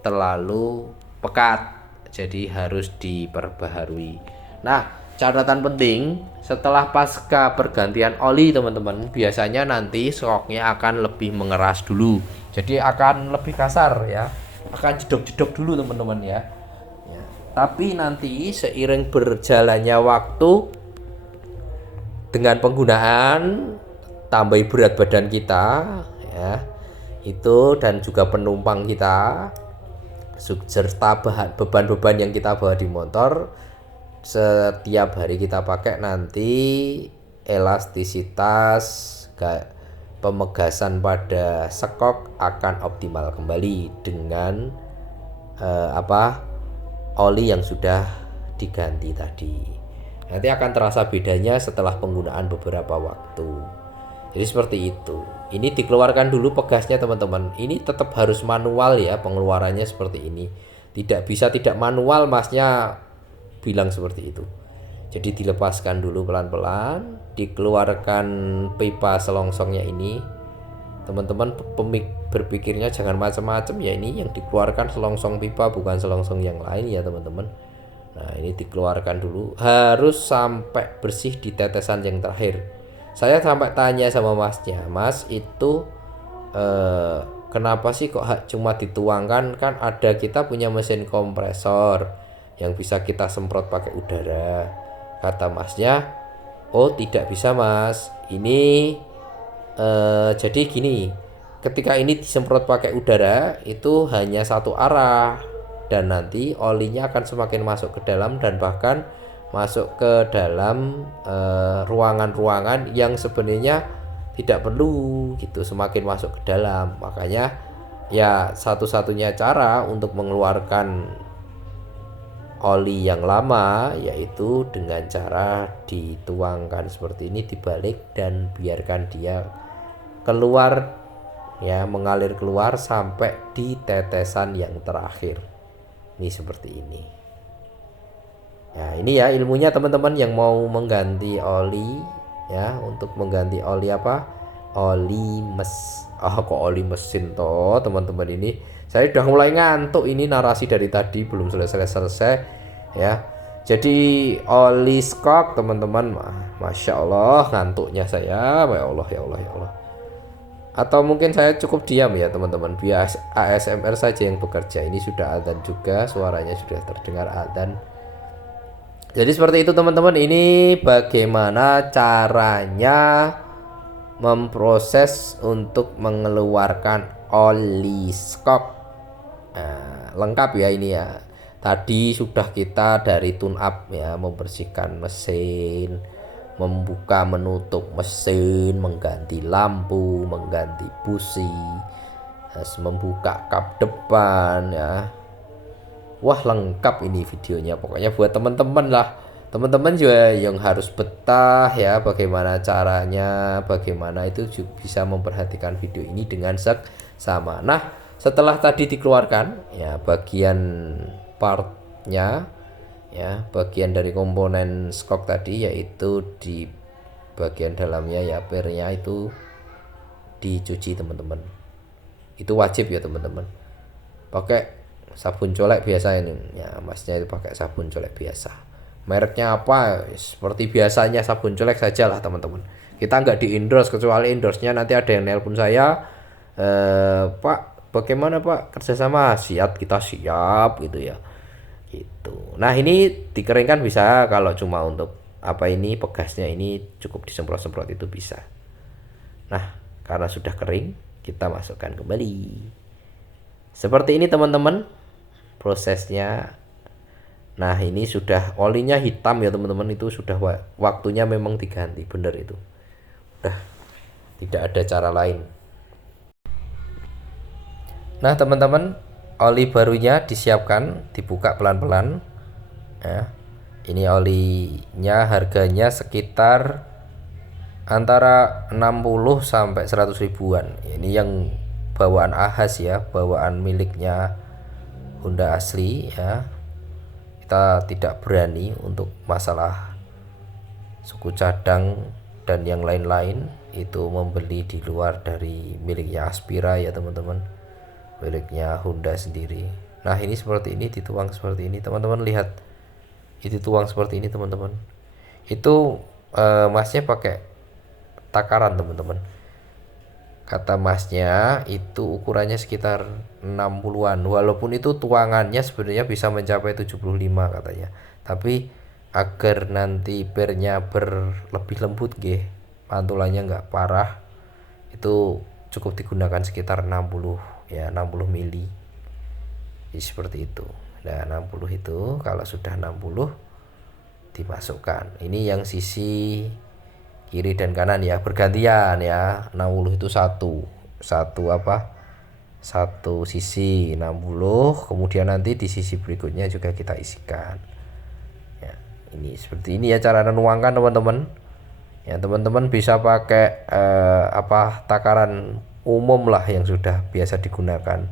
terlalu pekat, jadi harus diperbaharui. Nah catatan penting, setelah pasca pergantian oli teman-teman, biasanya nanti skoknya akan lebih mengeras dulu, jadi akan lebih kasar ya, akan jedok-jedok dulu teman-teman ya. Tapi nanti seiring berjalannya waktu, dengan penggunaan tambah berat badan kita ya, itu dan juga penumpang kita serta beban-beban yang kita bawa di motor, setiap hari kita pakai, nanti elastisitas pemegasan pada skok akan optimal kembali dengan oli yang sudah diganti tadi. Nanti akan terasa bedanya setelah penggunaan beberapa waktu. Jadi seperti itu. Ini dikeluarkan dulu pegasnya teman-teman. Ini tetap harus manual ya, pengeluarannya seperti ini. Tidak bisa tidak manual, masnya bilang seperti itu. Jadi dilepaskan dulu pelan-pelan, dikeluarkan pipa selongsongnya ini. Teman-teman berpikirnya jangan macam-macam ya, ini yang dikeluarkan selongsong pipa, bukan selongsong yang lain ya teman-teman. Nah ini dikeluarkan dulu, harus sampai bersih di tetesan yang terakhir. Saya sampai tanya sama masnya, mas itu kenapa sih kok cuma dituangkan, kan ada kita punya mesin kompresor yang bisa kita semprot pakai udara. Kata masnya, oh tidak bisa mas, ini jadi gini, ketika ini disemprot pakai udara itu hanya satu arah, dan nanti olinya akan semakin masuk ke dalam dan bahkan masuk ke dalam ruangan-ruangan yang sebenarnya tidak perlu gitu, semakin masuk ke dalam. Makanya ya satu-satunya cara untuk mengeluarkan oli yang lama yaitu dengan cara dituangkan seperti ini, dibalik dan biarkan dia keluar ya, mengalir keluar sampai di tetesan yang terakhir. Ini seperti ini. Ya, ini ya ilmunya teman-teman yang mau mengganti oli ya, untuk mengganti oli apa? Oli kok oli mesin toh, teman-teman. Ini saya udah mulai ngantuk, ini narasi dari tadi belum selesai ya. Jadi oli skok teman-teman, masya Allah ngantuknya saya, ya Allah ya Allah ya Allah. Atau mungkin saya cukup diam ya teman-teman, biar ASMR saja yang bekerja. Ini sudah adzan juga, suaranya sudah terdengar adzan. Jadi seperti itu teman-teman, ini bagaimana caranya memproses untuk mengeluarkan oli skok. Nah, lengkap ya ini ya. Tadi sudah kita dari tune up ya, membersihkan mesin, membuka menutup mesin, mengganti lampu, mengganti busi, membuka kap depan ya. Wah lengkap ini videonya, pokoknya buat teman-teman lah. Teman-teman juga yang harus betah ya, bagaimana caranya, bagaimana itu juga bisa memperhatikan video ini dengan seksama. Nah setelah tadi dikeluarkan ya bagian partnya ya, bagian dari komponen skok tadi, yaitu di bagian dalamnya ya, pernya itu dicuci teman-teman. Itu wajib ya teman-teman, pakai sabun colek biasa ini ya, masnya itu pakai sabun colek biasa. mereknya apa, seperti biasanya sabun colek saja lah teman-teman. Kita nggak di endorse, kecuali endorse-nya nanti ada yang nelpon saya, Pak bagaimana Pak kerjasama, siap, kita siap gitu ya gitu. Nah ini dikeringkan bisa, kalau cuma untuk apa ini pegasnya ini cukup disemprot-semprot itu bisa. Nah karena sudah kering kita masukkan kembali seperti ini teman-teman prosesnya. Nah ini sudah olinya hitam ya teman-teman, itu sudah waktunya memang diganti, bener itu udah tidak ada cara lain. Nah teman-teman, oli barunya disiapkan, dibuka pelan-pelan ya. Ini olinya harganya sekitar antara 60 sampai 100 ribuan. Ini yang bawaan Ahas ya, bawaan miliknya Honda asli ya. Kita tidak berani untuk masalah suku cadang dan yang lain-lain itu membeli di luar dari miliknya Aspira ya teman-teman, miliknya Honda sendiri. Nah ini seperti ini, dituang seperti ini teman-teman, lihat itu tuang seperti ini teman-teman. Itu masnya pakai takaran teman-teman, kata masnya itu ukurannya sekitar 60-an, walaupun itu tuangannya sebenarnya bisa mencapai 75 katanya, tapi agar nanti pernya berlebih lembut pantulannya nggak parah, itu cukup digunakan sekitar 60 ya, 60 mili seperti itu. Nah 60 itu kalau sudah 60 dimasukkan, ini yang sisi kiri dan kanan ya, bergantian ya. 60 itu satu sisi 60, kemudian nanti di sisi berikutnya juga kita isikan ya. Ini seperti ini ya cara menuangkan teman-teman ya. Teman-teman bisa pakai takaran umum lah yang sudah biasa digunakan,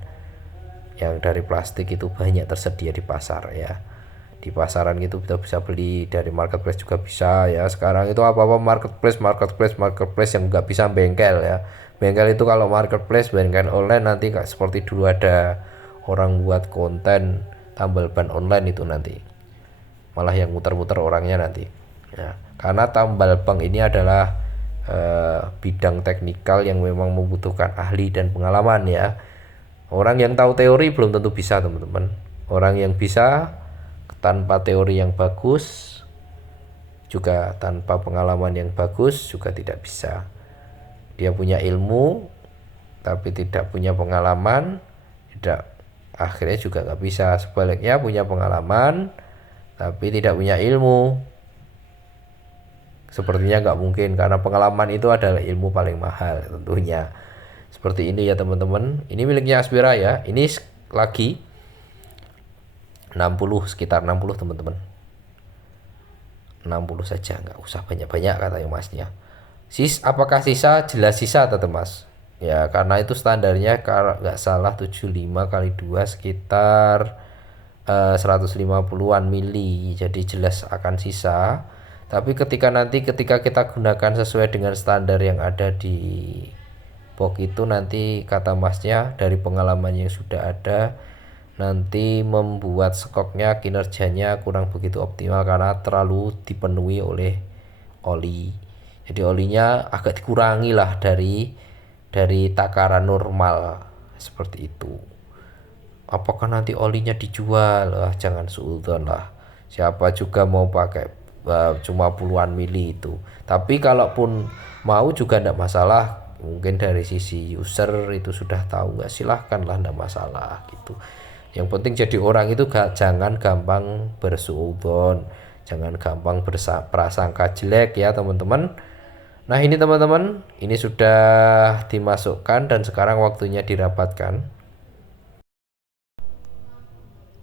yang dari plastik itu banyak tersedia di pasar ya. Di pasaran itu kita bisa beli, dari marketplace juga bisa ya. Sekarang itu apa-apa marketplace yang nggak bisa bengkel ya. Bengkel itu kalau marketplace, bengkel online nanti nggak seperti dulu ada orang buat konten tambal ban online, itu nanti malah yang muter-muter orangnya nanti ya. Karena tambal ban ini adalah bidang teknikal yang memang membutuhkan ahli dan pengalaman ya. Orang yang tahu teori belum tentu bisa teman-teman. Orang yang bisa tanpa teori yang bagus, juga tanpa pengalaman yang bagus juga tidak bisa. Dia punya ilmu tapi tidak punya pengalaman, akhirnya juga nggak bisa. Sebaliknya punya pengalaman tapi tidak punya ilmu, sepertinya nggak mungkin, karena pengalaman itu adalah ilmu paling mahal tentunya. Seperti ini ya teman-teman. Ini miliknya Aspira ya. Ini lagi 60, sekitar 60 teman-teman. 60 saja, nggak usah banyak-banyak katanya masnya. Apakah sisa? Jelas sisa tetap mas. Ya karena itu standarnya kalau nggak salah 75 kali 2 sekitar 150-an mili. Jadi jelas akan sisa. Tapi ketika kita gunakan sesuai dengan standar yang ada di box itu, nanti kata masnya dari pengalaman yang sudah ada, nanti membuat skoknya, kinerjanya kurang begitu optimal karena terlalu dipenuhi oleh oli. Jadi olinya agak dikurangi lah dari takaran normal seperti itu. Apakah nanti olinya dijual? Jangan suudzon lah, siapa juga mau pakai cuma puluhan mili itu. Tapi kalaupun mau juga tidak masalah, mungkin dari sisi user itu sudah tahu, nggak, silahkan lah, tidak masalah gitu. Yang penting jadi orang itu jangan gampang bersuudzon, jangan gampang berprasangka jelek ya teman-teman. Nah ini teman-teman, ini sudah dimasukkan dan sekarang waktunya dirapatkan.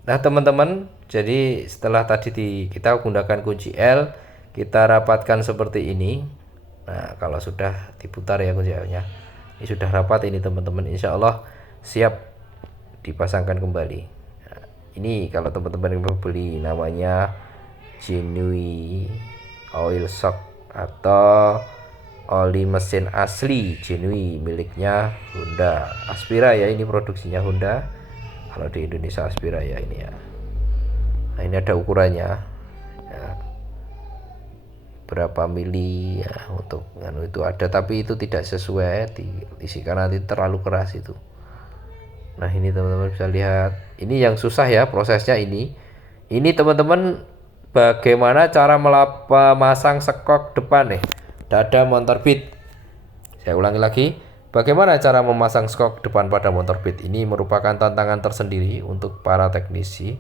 Nah teman-teman, jadi setelah tadi kita gunakan kunci L, kita rapatkan seperti ini. Nah kalau sudah diputar ya kunci L nya, ini sudah rapat ini teman-teman, insya Allah siap dipasangkan kembali. Nah, ini kalau teman-teman yang beli namanya Genuine Oil Shock atau oli mesin asli Genuine miliknya Honda Aspira ya. Ini produksinya Honda, kalau di Indonesia Aspira ya ini ya. Nah ini ada ukurannya ya. berapa mili ya, untuk itu ada, tapi itu tidak sesuai diisikan, nanti terlalu keras itu. Nah ini teman-teman bisa lihat, ini yang susah ya prosesnya ini teman-teman, bagaimana cara memasang skok depan nih dada motor Beat. Saya ulangi lagi, bagaimana cara memasang skok depan pada motor Beat. Ini merupakan tantangan tersendiri untuk para teknisi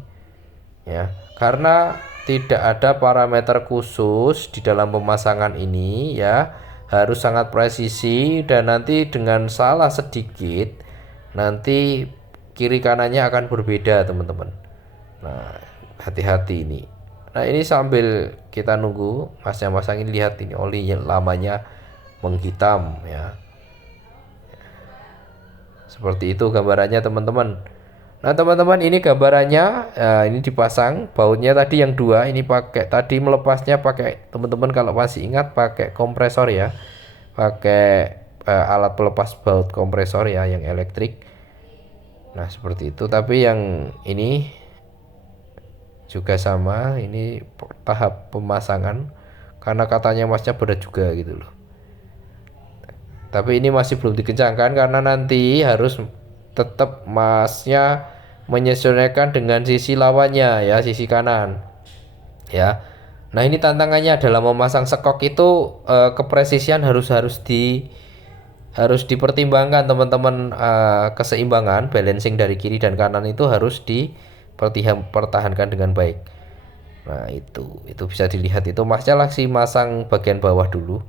ya, karena tidak ada parameter khusus di dalam pemasangan ini ya, harus sangat presisi, dan nanti dengan salah sedikit nanti kiri kanannya akan berbeda teman-teman. Nah hati-hati ini. Nah ini sambil kita nunggu masnya masang ini, lihat ini oli yang lamanya menghitam ya, seperti itu gambarannya teman-teman. Nah teman-teman, ini gambarannya. Ini dipasang bautnya tadi yang dua, ini pakai tadi melepasnya pakai, teman-teman kalau masih ingat, pakai kompresor ya, pakai alat pelepas baut kompresor ya yang elektrik. Nah seperti itu, tapi yang ini juga sama, ini tahap pemasangan karena katanya masnya berat juga gitu loh, tapi ini masih belum dikencangkan karena nanti harus tetap masnya menyesuaikan dengan sisi lawannya ya, sisi kanan ya. Nah ini tantangannya adalah memasang skok itu kepresisian harus dipertimbangkan teman-teman. Keseimbangan balancing dari kiri dan kanan itu harus dipertahankan dengan baik. Nah itu bisa dilihat, itu masnya lagi masang bagian bawah dulu.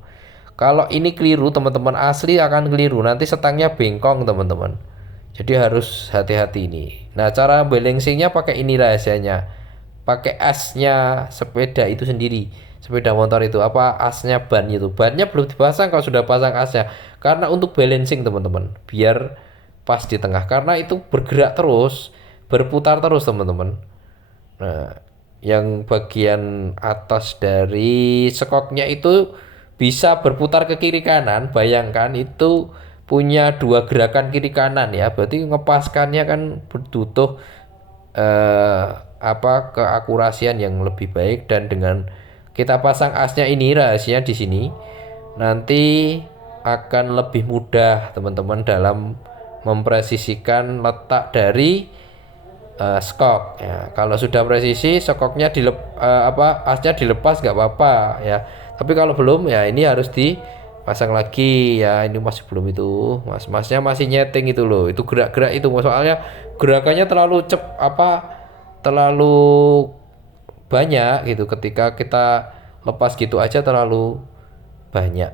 Kalau ini keliru teman-teman, asli akan keliru, nanti setangnya bengkong teman-teman, jadi harus hati-hati ini. Nah cara balancingnya pakai ini rahasianya, pakai asnya sepeda itu sendiri, sepeda motor itu apa, asnya ban itu, bannya belum dipasang kalau sudah pasang asnya, karena untuk balancing teman-teman, biar pas di tengah, karena itu bergerak terus, berputar terus teman-teman. Nah yang bagian atas dari skoknya itu bisa berputar ke kiri kanan, bayangkan itu punya dua gerakan kiri kanan ya, berarti ngepaskannya kan butuh keakurasian yang lebih baik. Dan dengan kita pasang asnya ini, rahasia di sini, nanti akan lebih mudah teman-teman dalam mempresisikan letak dari skok ya. Kalau sudah presisi, skoknya asnya dilepas nggak apa-apa ya, tapi kalau belum ya ini harus dipasang lagi ya. Ini masih belum itu, masnya masih nyeting itu loh, itu gerak-gerak itu, soalnya gerakannya terlalu banyak gitu, ketika kita lepas gitu aja terlalu banyak.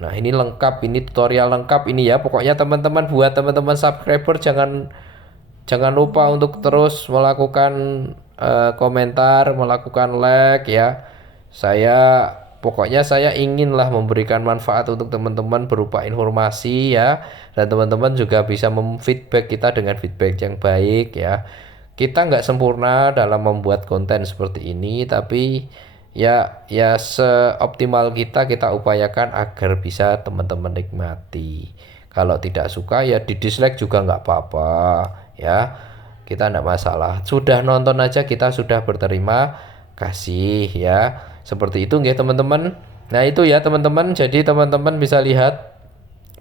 Nah ini lengkap, ini tutorial lengkap ini ya, pokoknya teman-teman, buat teman-teman subscriber jangan lupa untuk terus melakukan komentar, melakukan like ya. Pokoknya saya inginlah memberikan manfaat untuk teman-teman berupa informasi ya, dan teman-teman juga bisa memfeedback kita dengan feedback yang baik ya. Kita nggak sempurna dalam membuat konten seperti ini, tapi ya seoptimal kita upayakan agar bisa teman-teman nikmati. Kalau tidak suka ya di dislike juga nggak apa-apa ya, kita enggak masalah, sudah nonton aja kita sudah berterima kasih ya, seperti itu nggih teman-teman. Nah itu ya teman-teman, jadi teman-teman bisa lihat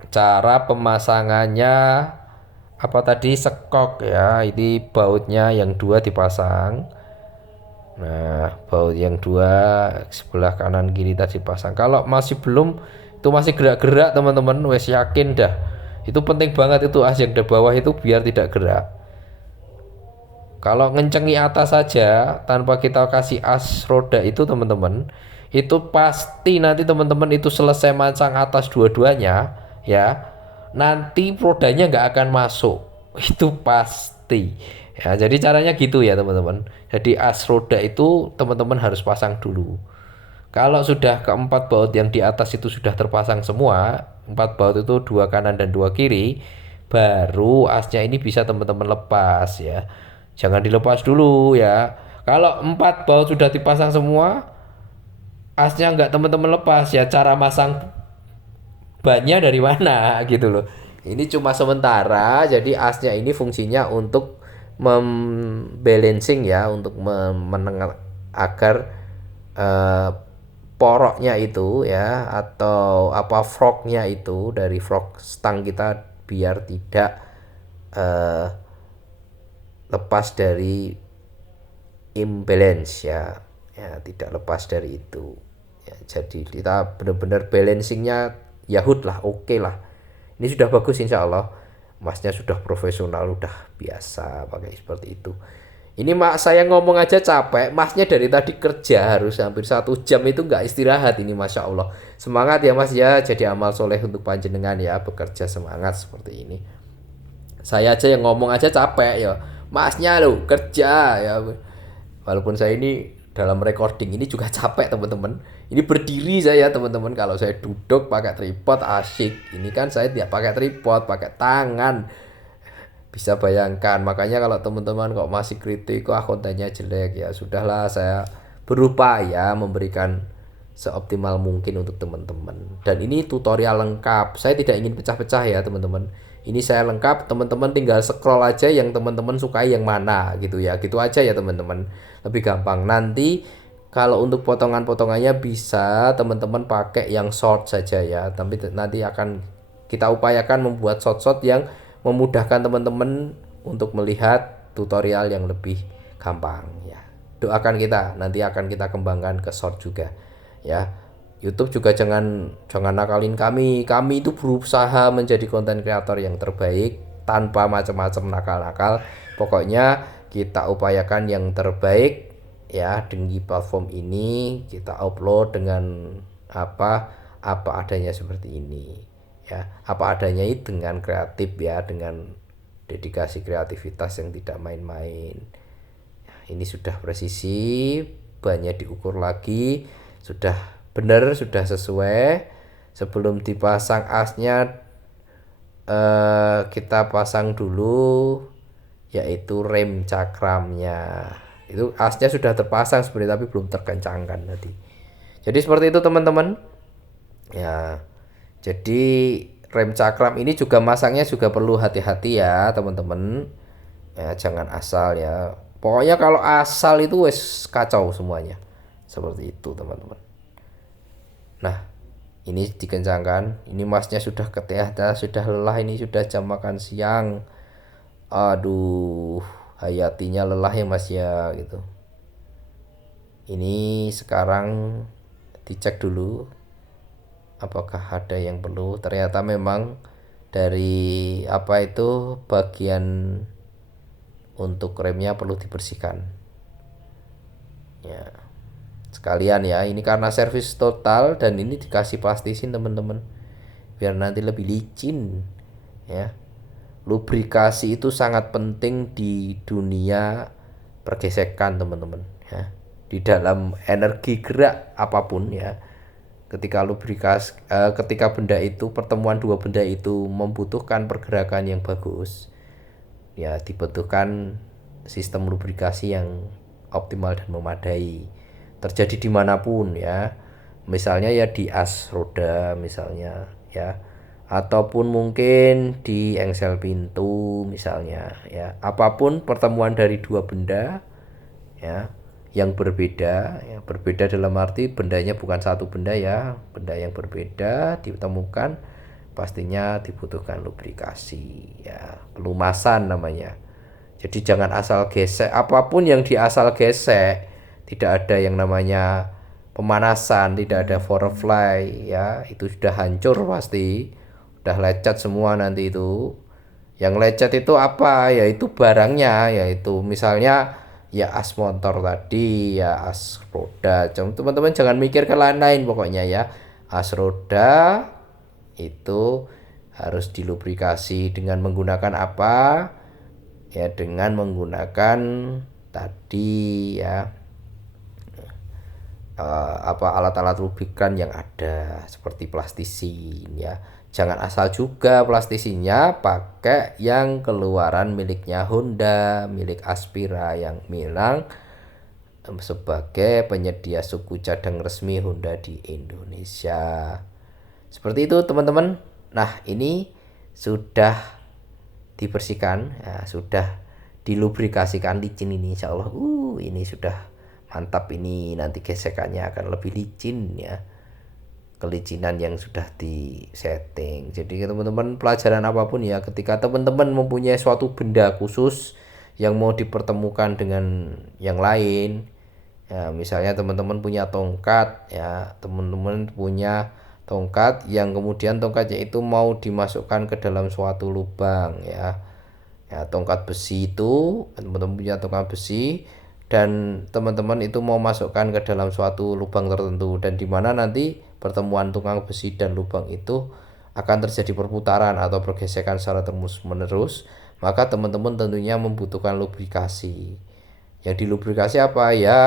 cara pemasangannya apa tadi, skok ya, ini bautnya yang dua dipasang. Nah baut yang dua sebelah kanan kiri tadi dipasang. Kalau masih belum, itu masih gerak-gerak teman-teman, wes yakin dah, itu penting banget itu as yang di bawah itu biar tidak gerak. Kalau ngencengi atas saja tanpa kita kasih as roda itu teman-teman, itu pasti nanti teman-teman itu selesai masang atas dua-duanya ya, nanti rodanya nggak akan masuk, itu pasti ya. Jadi caranya gitu ya teman-teman, jadi as roda itu teman-teman harus pasang dulu. Kalau sudah keempat baut yang di atas itu sudah terpasang semua, 4 baut itu, 2 kanan dan 2 kiri, baru asnya ini bisa teman-teman lepas ya. Jangan dilepas dulu ya. Kalau 4 baut sudah dipasang semua, asnya nggak teman-teman lepas ya, cara masang bannya dari mana gitu loh. Ini cuma sementara, jadi asnya ini fungsinya untuk membalancing ya, untuk menengah agar poroknya itu ya, atau apa frognya itu dari frog stang kita biar tidak eh, lepas dari imbalance ya, tidak lepas dari itu ya. Jadi kita benar-benar balancingnya Yahud lah, oke lah. Ini sudah bagus insya Allah. Masnya sudah profesional, udah biasa pakai seperti itu. Ini mak saya ngomong aja capek, masnya dari tadi kerja harus hampir 1 jam itu nggak istirahat ini, masya Allah. Semangat ya mas ya, jadi amal soleh untuk panjenengan ya, bekerja semangat seperti ini. Saya aja yang ngomong aja capek ya, masnya lo kerja ya. Walaupun saya ini dalam recording ini juga capek teman-teman. Ini berdiri saya teman-teman, kalau saya duduk pakai tripod asik. Ini kan saya tidak pakai tripod, pakai tangan. Bisa bayangkan, makanya kalau teman-teman kok masih kritik kok kontennya jelek, ya sudahlah, saya berupaya memberikan seoptimal mungkin untuk teman-teman. Dan ini tutorial lengkap, saya tidak ingin pecah-pecah ya teman-teman. Ini saya lengkap, teman-teman tinggal scroll aja yang teman-teman sukai yang mana gitu ya, gitu aja ya teman-teman, lebih gampang. Nanti kalau untuk potongan-potongannya bisa teman-teman pakai yang short saja ya, tapi nanti akan kita upayakan membuat short-short yang memudahkan teman-teman untuk melihat tutorial yang lebih gampang ya. Doakan kita, nanti akan kita kembangkan ke short juga ya. YouTube juga jangan nakalin kami. Kami itu berusaha menjadi konten kreator yang terbaik tanpa macam-macam nakal-nakal. Pokoknya kita upayakan yang terbaik ya. Di platform ini kita upload dengan apa adanya seperti ini ya, apa adanya itu dengan kreatif ya, dengan dedikasi kreativitas yang tidak main-main. Ini sudah presisi, banyak diukur lagi, sudah benar, sudah sesuai. Sebelum dipasang asnya kita pasang dulu yaitu rem cakramnya. Itu asnya sudah terpasang sebenarnya tapi belum terkencangkan tadi. Jadi seperti itu teman-teman ya. Jadi rem cakram ini juga masangnya juga perlu hati-hati ya teman-teman ya, jangan asal ya. Pokoknya kalau asal itu wes kacau semuanya, seperti itu teman-teman. Nah ini dikencangkan, ini masnya sudah ketihata, sudah lelah, ini sudah jam makan siang. Aduh, hayatinya lelah ya mas ya gitu. Ini sekarang dicek dulu apakah ada yang perlu. Ternyata memang dari bagian untuk remnya perlu dibersihkan ya, sekalian ya. Ini karena servis total dan ini dikasih plastisin teman-teman biar nanti lebih licin ya. Lubrikasi itu sangat penting di dunia pergesekan teman-teman ya, di dalam energi gerak apapun ya. Ketika ketika benda itu, pertemuan dua benda itu membutuhkan pergerakan yang bagus ya, dibutuhkan sistem lubrikasi yang optimal dan memadai. Terjadi dimanapun ya, misalnya ya di as roda misalnya ya, ataupun mungkin di engsel pintu misalnya ya. Apapun pertemuan dari dua benda ya yang berbeda ya, berbeda dalam arti bendanya bukan satu benda ya, benda yang berbeda ditemukan, pastinya dibutuhkan lubrikasi ya, pelumasan namanya. Jadi jangan asal gesek, apapun yang diasal gesek, tidak ada yang namanya pemanasan, tidak ada firefly ya, itu sudah hancur pasti, udah lecet semua nanti itu. Yang lecet itu apa? Yaitu barangnya, yaitu misalnya ya as motor tadi ya, as roda. Teman-teman jangan mikir ke lain-lain, pokoknya ya as roda itu harus dilubrikasi dengan menggunakan apa ya, dengan menggunakan tadi ya alat-alat lubrikan yang ada seperti plastisin ya. Jangan asal juga plastisinya pakai yang keluaran miliknya Honda, milik Aspira yang bilang sebagai penyedia suku cadang resmi Honda di Indonesia. Seperti itu teman-teman. Nah ini sudah dibersihkan ya, sudah dilubrikasikan licin ini insya Allah. Ini sudah mantap, ini nanti gesekannya akan lebih licin ya, kelicinan yang sudah di setting. Jadi teman-teman, pelajaran apapun ya, ketika teman-teman mempunyai suatu benda khusus yang mau dipertemukan dengan yang lain ya, misalnya teman-teman punya tongkat ya, teman-teman punya tongkat yang kemudian tongkatnya itu mau dimasukkan ke dalam suatu lubang ya, tongkat besi itu, teman-teman punya tongkat besi dan teman-teman itu mau masukkan ke dalam suatu lubang tertentu, dan di mana nanti pertemuan tongkat besi dan lubang itu akan terjadi perputaran atau pergesekan secara terus menerus, maka teman-teman tentunya membutuhkan lubrikasi. Yang dilubrikasi apa ya,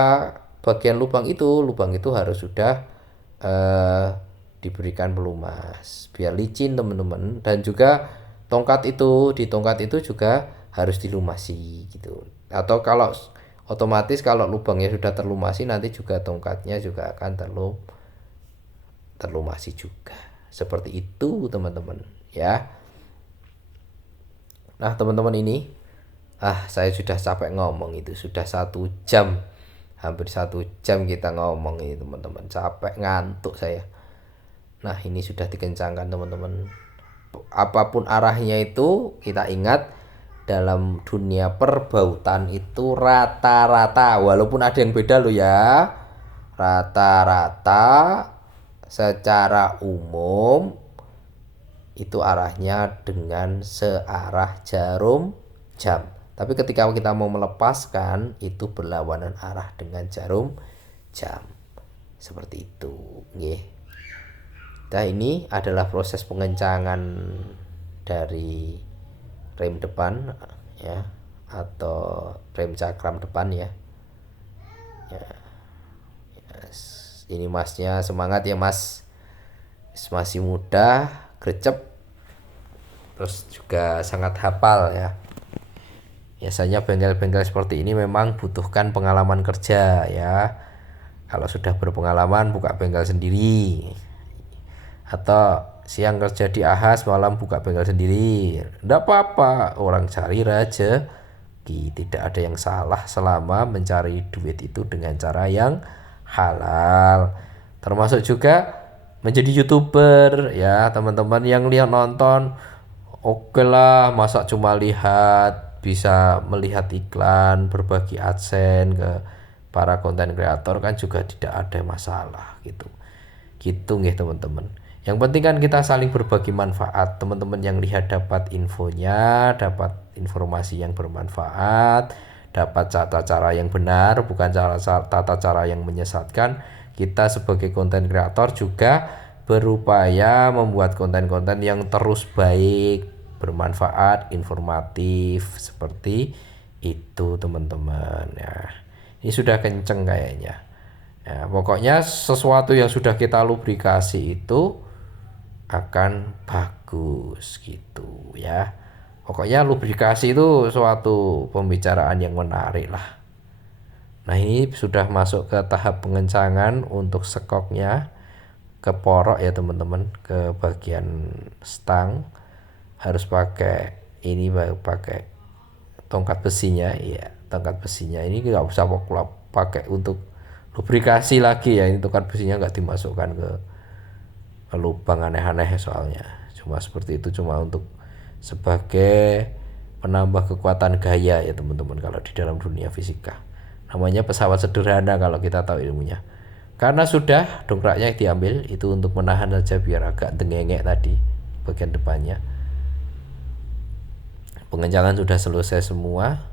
bagian lubang itu harus sudah diberikan pelumas biar licin teman-teman, dan juga di tongkat itu juga harus dilumasi gitu. Atau kalau otomatis kalau lubangnya sudah terlumasi, nanti juga tongkatnya juga akan terlumasi juga. Seperti itu teman-teman ya. Nah teman-teman, ini saya sudah capek ngomong, itu sudah 1 jam, hampir 1 jam kita ngomong ini teman-teman, capek ngantuk saya. Nah ini sudah dikencangkan teman-teman, apapun arahnya itu kita ingat dalam dunia perbautan itu rata-rata, walaupun ada yang beda loh ya, rata-rata secara umum itu arahnya dengan searah jarum jam. Tapi ketika kita mau melepaskan itu berlawanan arah dengan jarum jam. Seperti itu, nggih. Nah, ini adalah proses pengencangan dari rem depan ya, atau rem cakram depan ya. Ini masnya semangat ya mas, masih muda, gercep, terus juga sangat hafal ya. Biasanya bengkel-bengkel seperti ini memang butuhkan pengalaman kerja ya. Kalau sudah berpengalaman buka bengkel sendiri, atau siang kerja di Ahas, malam buka bengkel sendiri, enggak apa-apa, orang cari rezeki, tidak ada yang salah selama mencari duit itu dengan cara yang halal. Termasuk juga menjadi YouTuber ya teman-teman, yang lihat nonton oke lah, masa cuma lihat, bisa melihat iklan, berbagi AdSense ke para konten kreator kan juga tidak ada masalah gitu nggih teman-teman. Yang penting kan kita saling berbagi manfaat. Teman-teman yang lihat dapat infonya, dapat informasi yang bermanfaat, dapat tata cara yang benar, bukan tata cara yang menyesatkan. Kita sebagai konten kreator juga berupaya membuat konten-konten yang terus baik, bermanfaat, informatif, seperti itu teman-teman ya. Ini sudah kenceng kayaknya ya, pokoknya sesuatu yang sudah kita lubrikasi itu akan bagus gitu ya. Pokoknya lubrikasi itu suatu pembicaraan yang menarik lah. Nah ini sudah masuk ke tahap pengencangan untuk sekoknya ke porok ya teman-teman, ke bagian stang harus pakai ini, pakai tongkat besinya ya. Tongkat besinya ini nggak usah pakai untuk lubrikasi lagi ya, ini tongkat besinya nggak dimasukkan ke lubang aneh-aneh soalnya, cuma seperti itu, cuma untuk sebagai penambah kekuatan gaya ya teman-teman. Kalau di dalam dunia fisika namanya pesawat sederhana kalau kita tahu ilmunya, karena sudah dongkraknya diambil itu untuk menahan saja biar agak dengengek tadi bagian depannya. Pengencangan sudah selesai semua,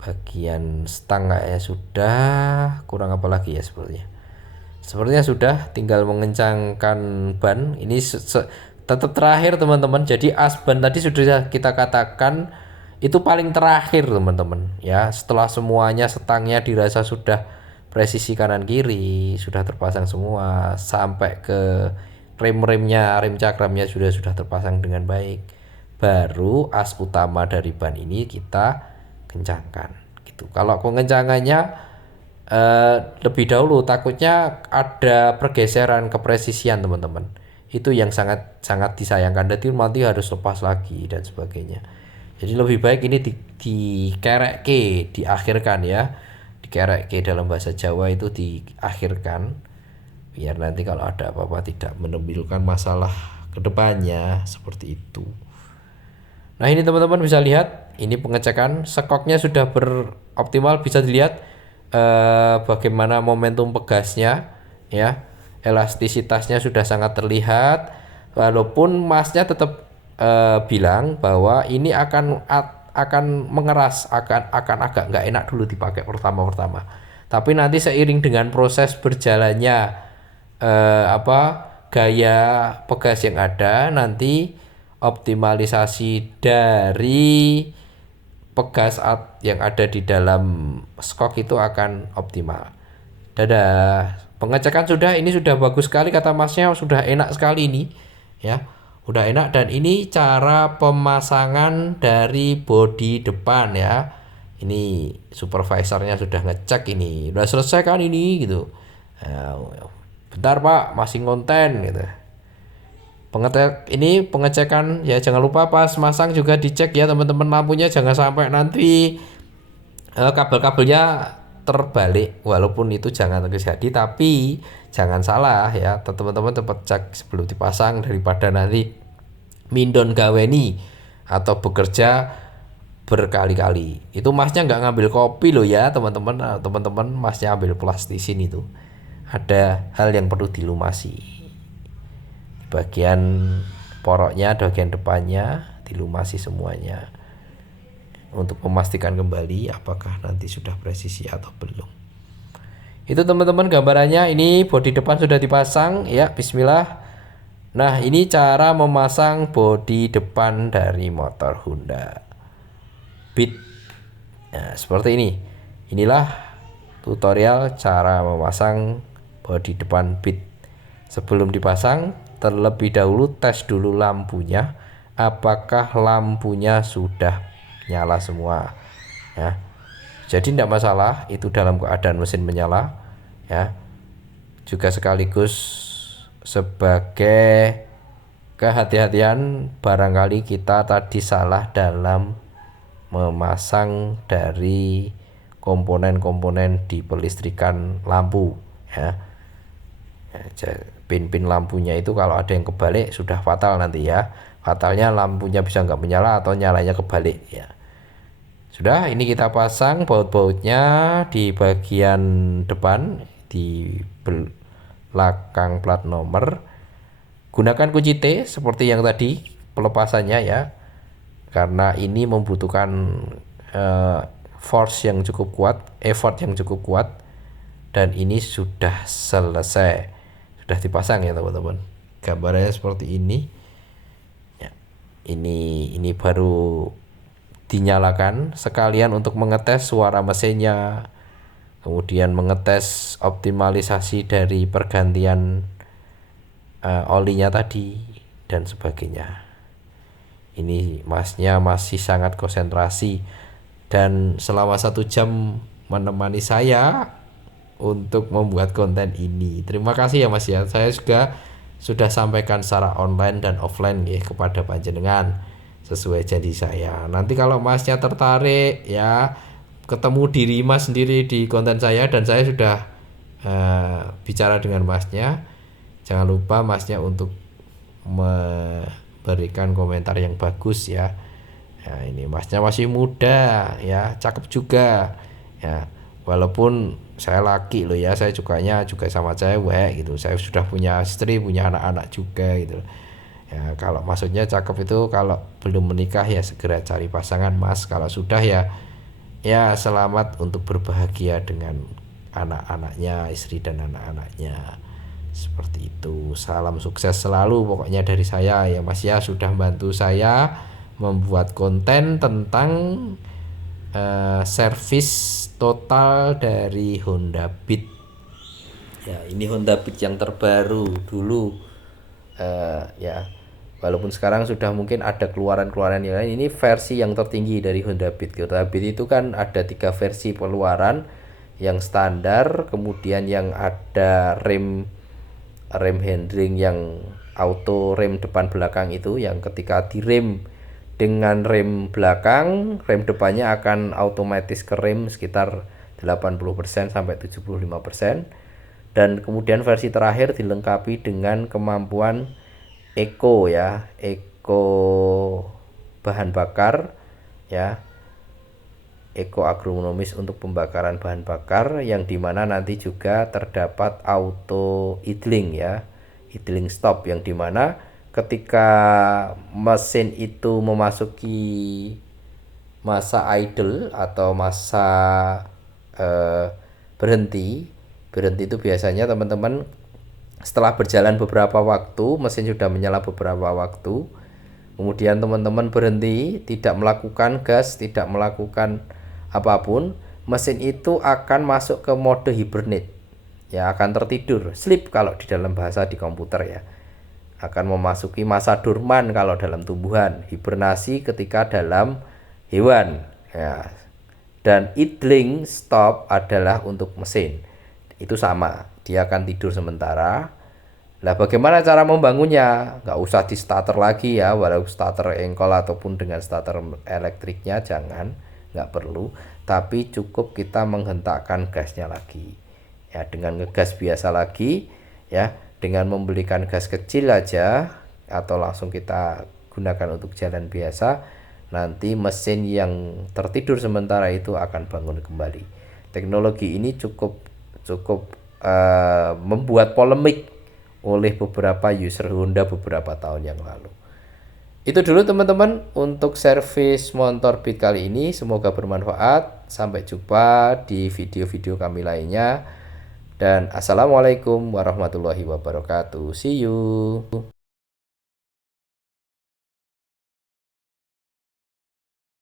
bagian stang kayaknya sudah, kurang apa lagi ya sepertinya sudah tinggal mengencangkan ban. Ini tetap terakhir teman-teman. Jadi as ban tadi sudah kita katakan itu paling terakhir teman-teman ya. Setelah semuanya stangnya dirasa sudah presisi kanan kiri, sudah terpasang semua, sampai ke rem-remnya, rem cakramnya sudah terpasang dengan baik, baru as utama dari ban ini kita kencangkan gitu. Kalau pengencangannya lebih dahulu takutnya ada pergeseran kepresisian teman-teman, itu yang sangat disayangkan. Jadi nanti harus lepas lagi dan sebagainya. Jadi lebih baik ini dikerek, diakhirkan ya, dikerek ke dalam bahasa Jawa itu diakhirkan biar nanti kalau ada apa-apa tidak menimbulkan masalah kedepannya seperti itu. Nah ini teman-teman bisa lihat, ini pengecekan skoknya sudah beroptimal, bisa dilihat bagaimana momentum pegasnya ya, elastisitasnya sudah sangat terlihat, walaupun masnya tetap bilang bahwa ini akan mengeras, akan agak nggak enak dulu dipakai pertama-pertama, tapi nanti seiring dengan proses berjalannya gaya pegas yang ada, nanti optimalisasi dari pegas yang ada di dalam skok itu akan optimal. Dadah, pengecekan sudah, ini sudah bagus sekali kata masnya, sudah enak sekali ini ya, udah enak. Dan ini cara pemasangan dari bodi depan ya, ini supervisornya sudah ngecek, ini udah selesai kan ini gitu. Nah, bentar Pak, masih konten gitu. Ini pengecekan ya, jangan lupa pas masang juga dicek ya teman-teman lampunya, jangan sampai nanti kabel-kabelnya terbalik, walaupun itu jangan terjadi, tapi jangan salah ya teman-teman, cepat cek sebelum dipasang daripada nanti mindon gaweni atau bekerja berkali-kali. Itu masnya nggak ngambil kopi loh ya teman-teman, masnya ambil plastisin, itu ada hal yang perlu dilumasi. Bagian poroknya, bagian depannya dilumasi semuanya untuk memastikan kembali apakah nanti sudah presisi atau belum. Itu teman-teman gambarannya, ini bodi depan sudah dipasang ya, bismillah. Nah ini cara memasang bodi depan dari motor Honda Beat. Nah seperti ini, inilah tutorial cara memasang bodi depan Beat. Sebelum dipasang, terlebih dahulu tes dulu lampunya, apakah lampunya sudah nyala semua ya. Jadi tidak masalah itu dalam keadaan mesin menyala ya, juga sekaligus sebagai kehati-hatian barangkali kita tadi salah dalam memasang dari komponen-komponen di pelistrikan lampu ya. Pin-pin lampunya itu kalau ada yang kebalik sudah fatal nanti ya, fatalnya lampunya bisa nggak menyala atau nyalanya kebalik ya. Sudah, ini kita pasang baut-bautnya di bagian depan, di belakang plat nomor. Gunakan kunci T seperti yang tadi pelepasannya ya, karena ini membutuhkan effort yang cukup kuat, dan ini sudah selesai, sudah dipasang ya teman-teman. Gambarnya seperti ini ya. Ini baru dinyalakan sekalian untuk mengetes suara mesinnya, kemudian mengetes optimalisasi dari pergantian olinya tadi dan sebagainya. Ini masnya masih sangat konsentrasi dan selama 1 jam menemani saya untuk membuat konten ini. Terima kasih ya Mas ya. Saya juga sudah sampaikan secara online dan offline ya kepada panjenengan sesuai janji saya. Nanti kalau masnya tertarik ya, ketemu diri mas sendiri di konten saya, dan saya sudah bicara dengan masnya, jangan lupa masnya untuk memberikan komentar yang bagus ya. Ya ini masnya masih muda ya, cakep juga ya, walaupun saya laki loh ya, saya sukanya juga sama cewek gitu, saya sudah punya istri, punya anak-anak juga gitu ya. Kalau maksudnya cakep itu kalau belum menikah ya segera cari pasangan mas, kalau sudah ya selamat untuk berbahagia dengan anak-anaknya, istri dan anak-anaknya, seperti itu. Salam sukses selalu pokoknya dari saya ya mas ya, sudah bantu saya membuat konten tentang servis total dari Honda Beat ya. Ini Honda Beat yang terbaru dulu ya, walaupun sekarang sudah mungkin ada keluaran-keluaran yang lain. Ini versi yang tertinggi dari Honda Beat. Honda Beat itu kan ada 3 versi pengeluaran, yang standar, kemudian yang ada rem handling yang auto rem depan belakang itu, yang ketika direm dengan rem belakang, rem depannya akan otomatis kerem sekitar 80% sampai 75%. Dan kemudian versi terakhir dilengkapi dengan kemampuan eco ya, eco bahan bakar ya, eco agronomis untuk pembakaran bahan bakar, yang dimana nanti juga terdapat auto idling ya, idling stop, yang dimana ketika mesin itu memasuki masa idle atau masa berhenti itu biasanya teman-teman setelah berjalan beberapa waktu, mesin sudah menyala beberapa waktu, kemudian teman-teman berhenti, tidak melakukan gas, tidak melakukan apapun, mesin itu akan masuk ke mode hibernate ya, akan tertidur, sleep kalau di dalam bahasa di komputer ya, akan memasuki masa dorman kalau dalam tumbuhan, hibernasi ketika dalam hewan ya. Dan idling stop adalah untuk mesin, itu sama, dia akan tidur sementara. Nah, bagaimana cara membangunnya? Nggak usah di starter lagi ya, walau starter engkol ataupun dengan starter elektriknya jangan, nggak perlu. Tapi cukup kita menghentakkan gasnya lagi ya, dengan ngegas biasa lagi ya, dengan membelikan gas kecil aja atau langsung kita gunakan untuk jalan biasa, nanti mesin yang tertidur sementara itu akan bangun kembali. Teknologi ini cukup membuat polemik oleh beberapa user Honda beberapa tahun yang lalu. Itu dulu teman-teman untuk servis motor Beat kali ini, semoga bermanfaat. Sampai jumpa di video-video kami lainnya, dan assalamualaikum warahmatullahi wabarakatuh. See you.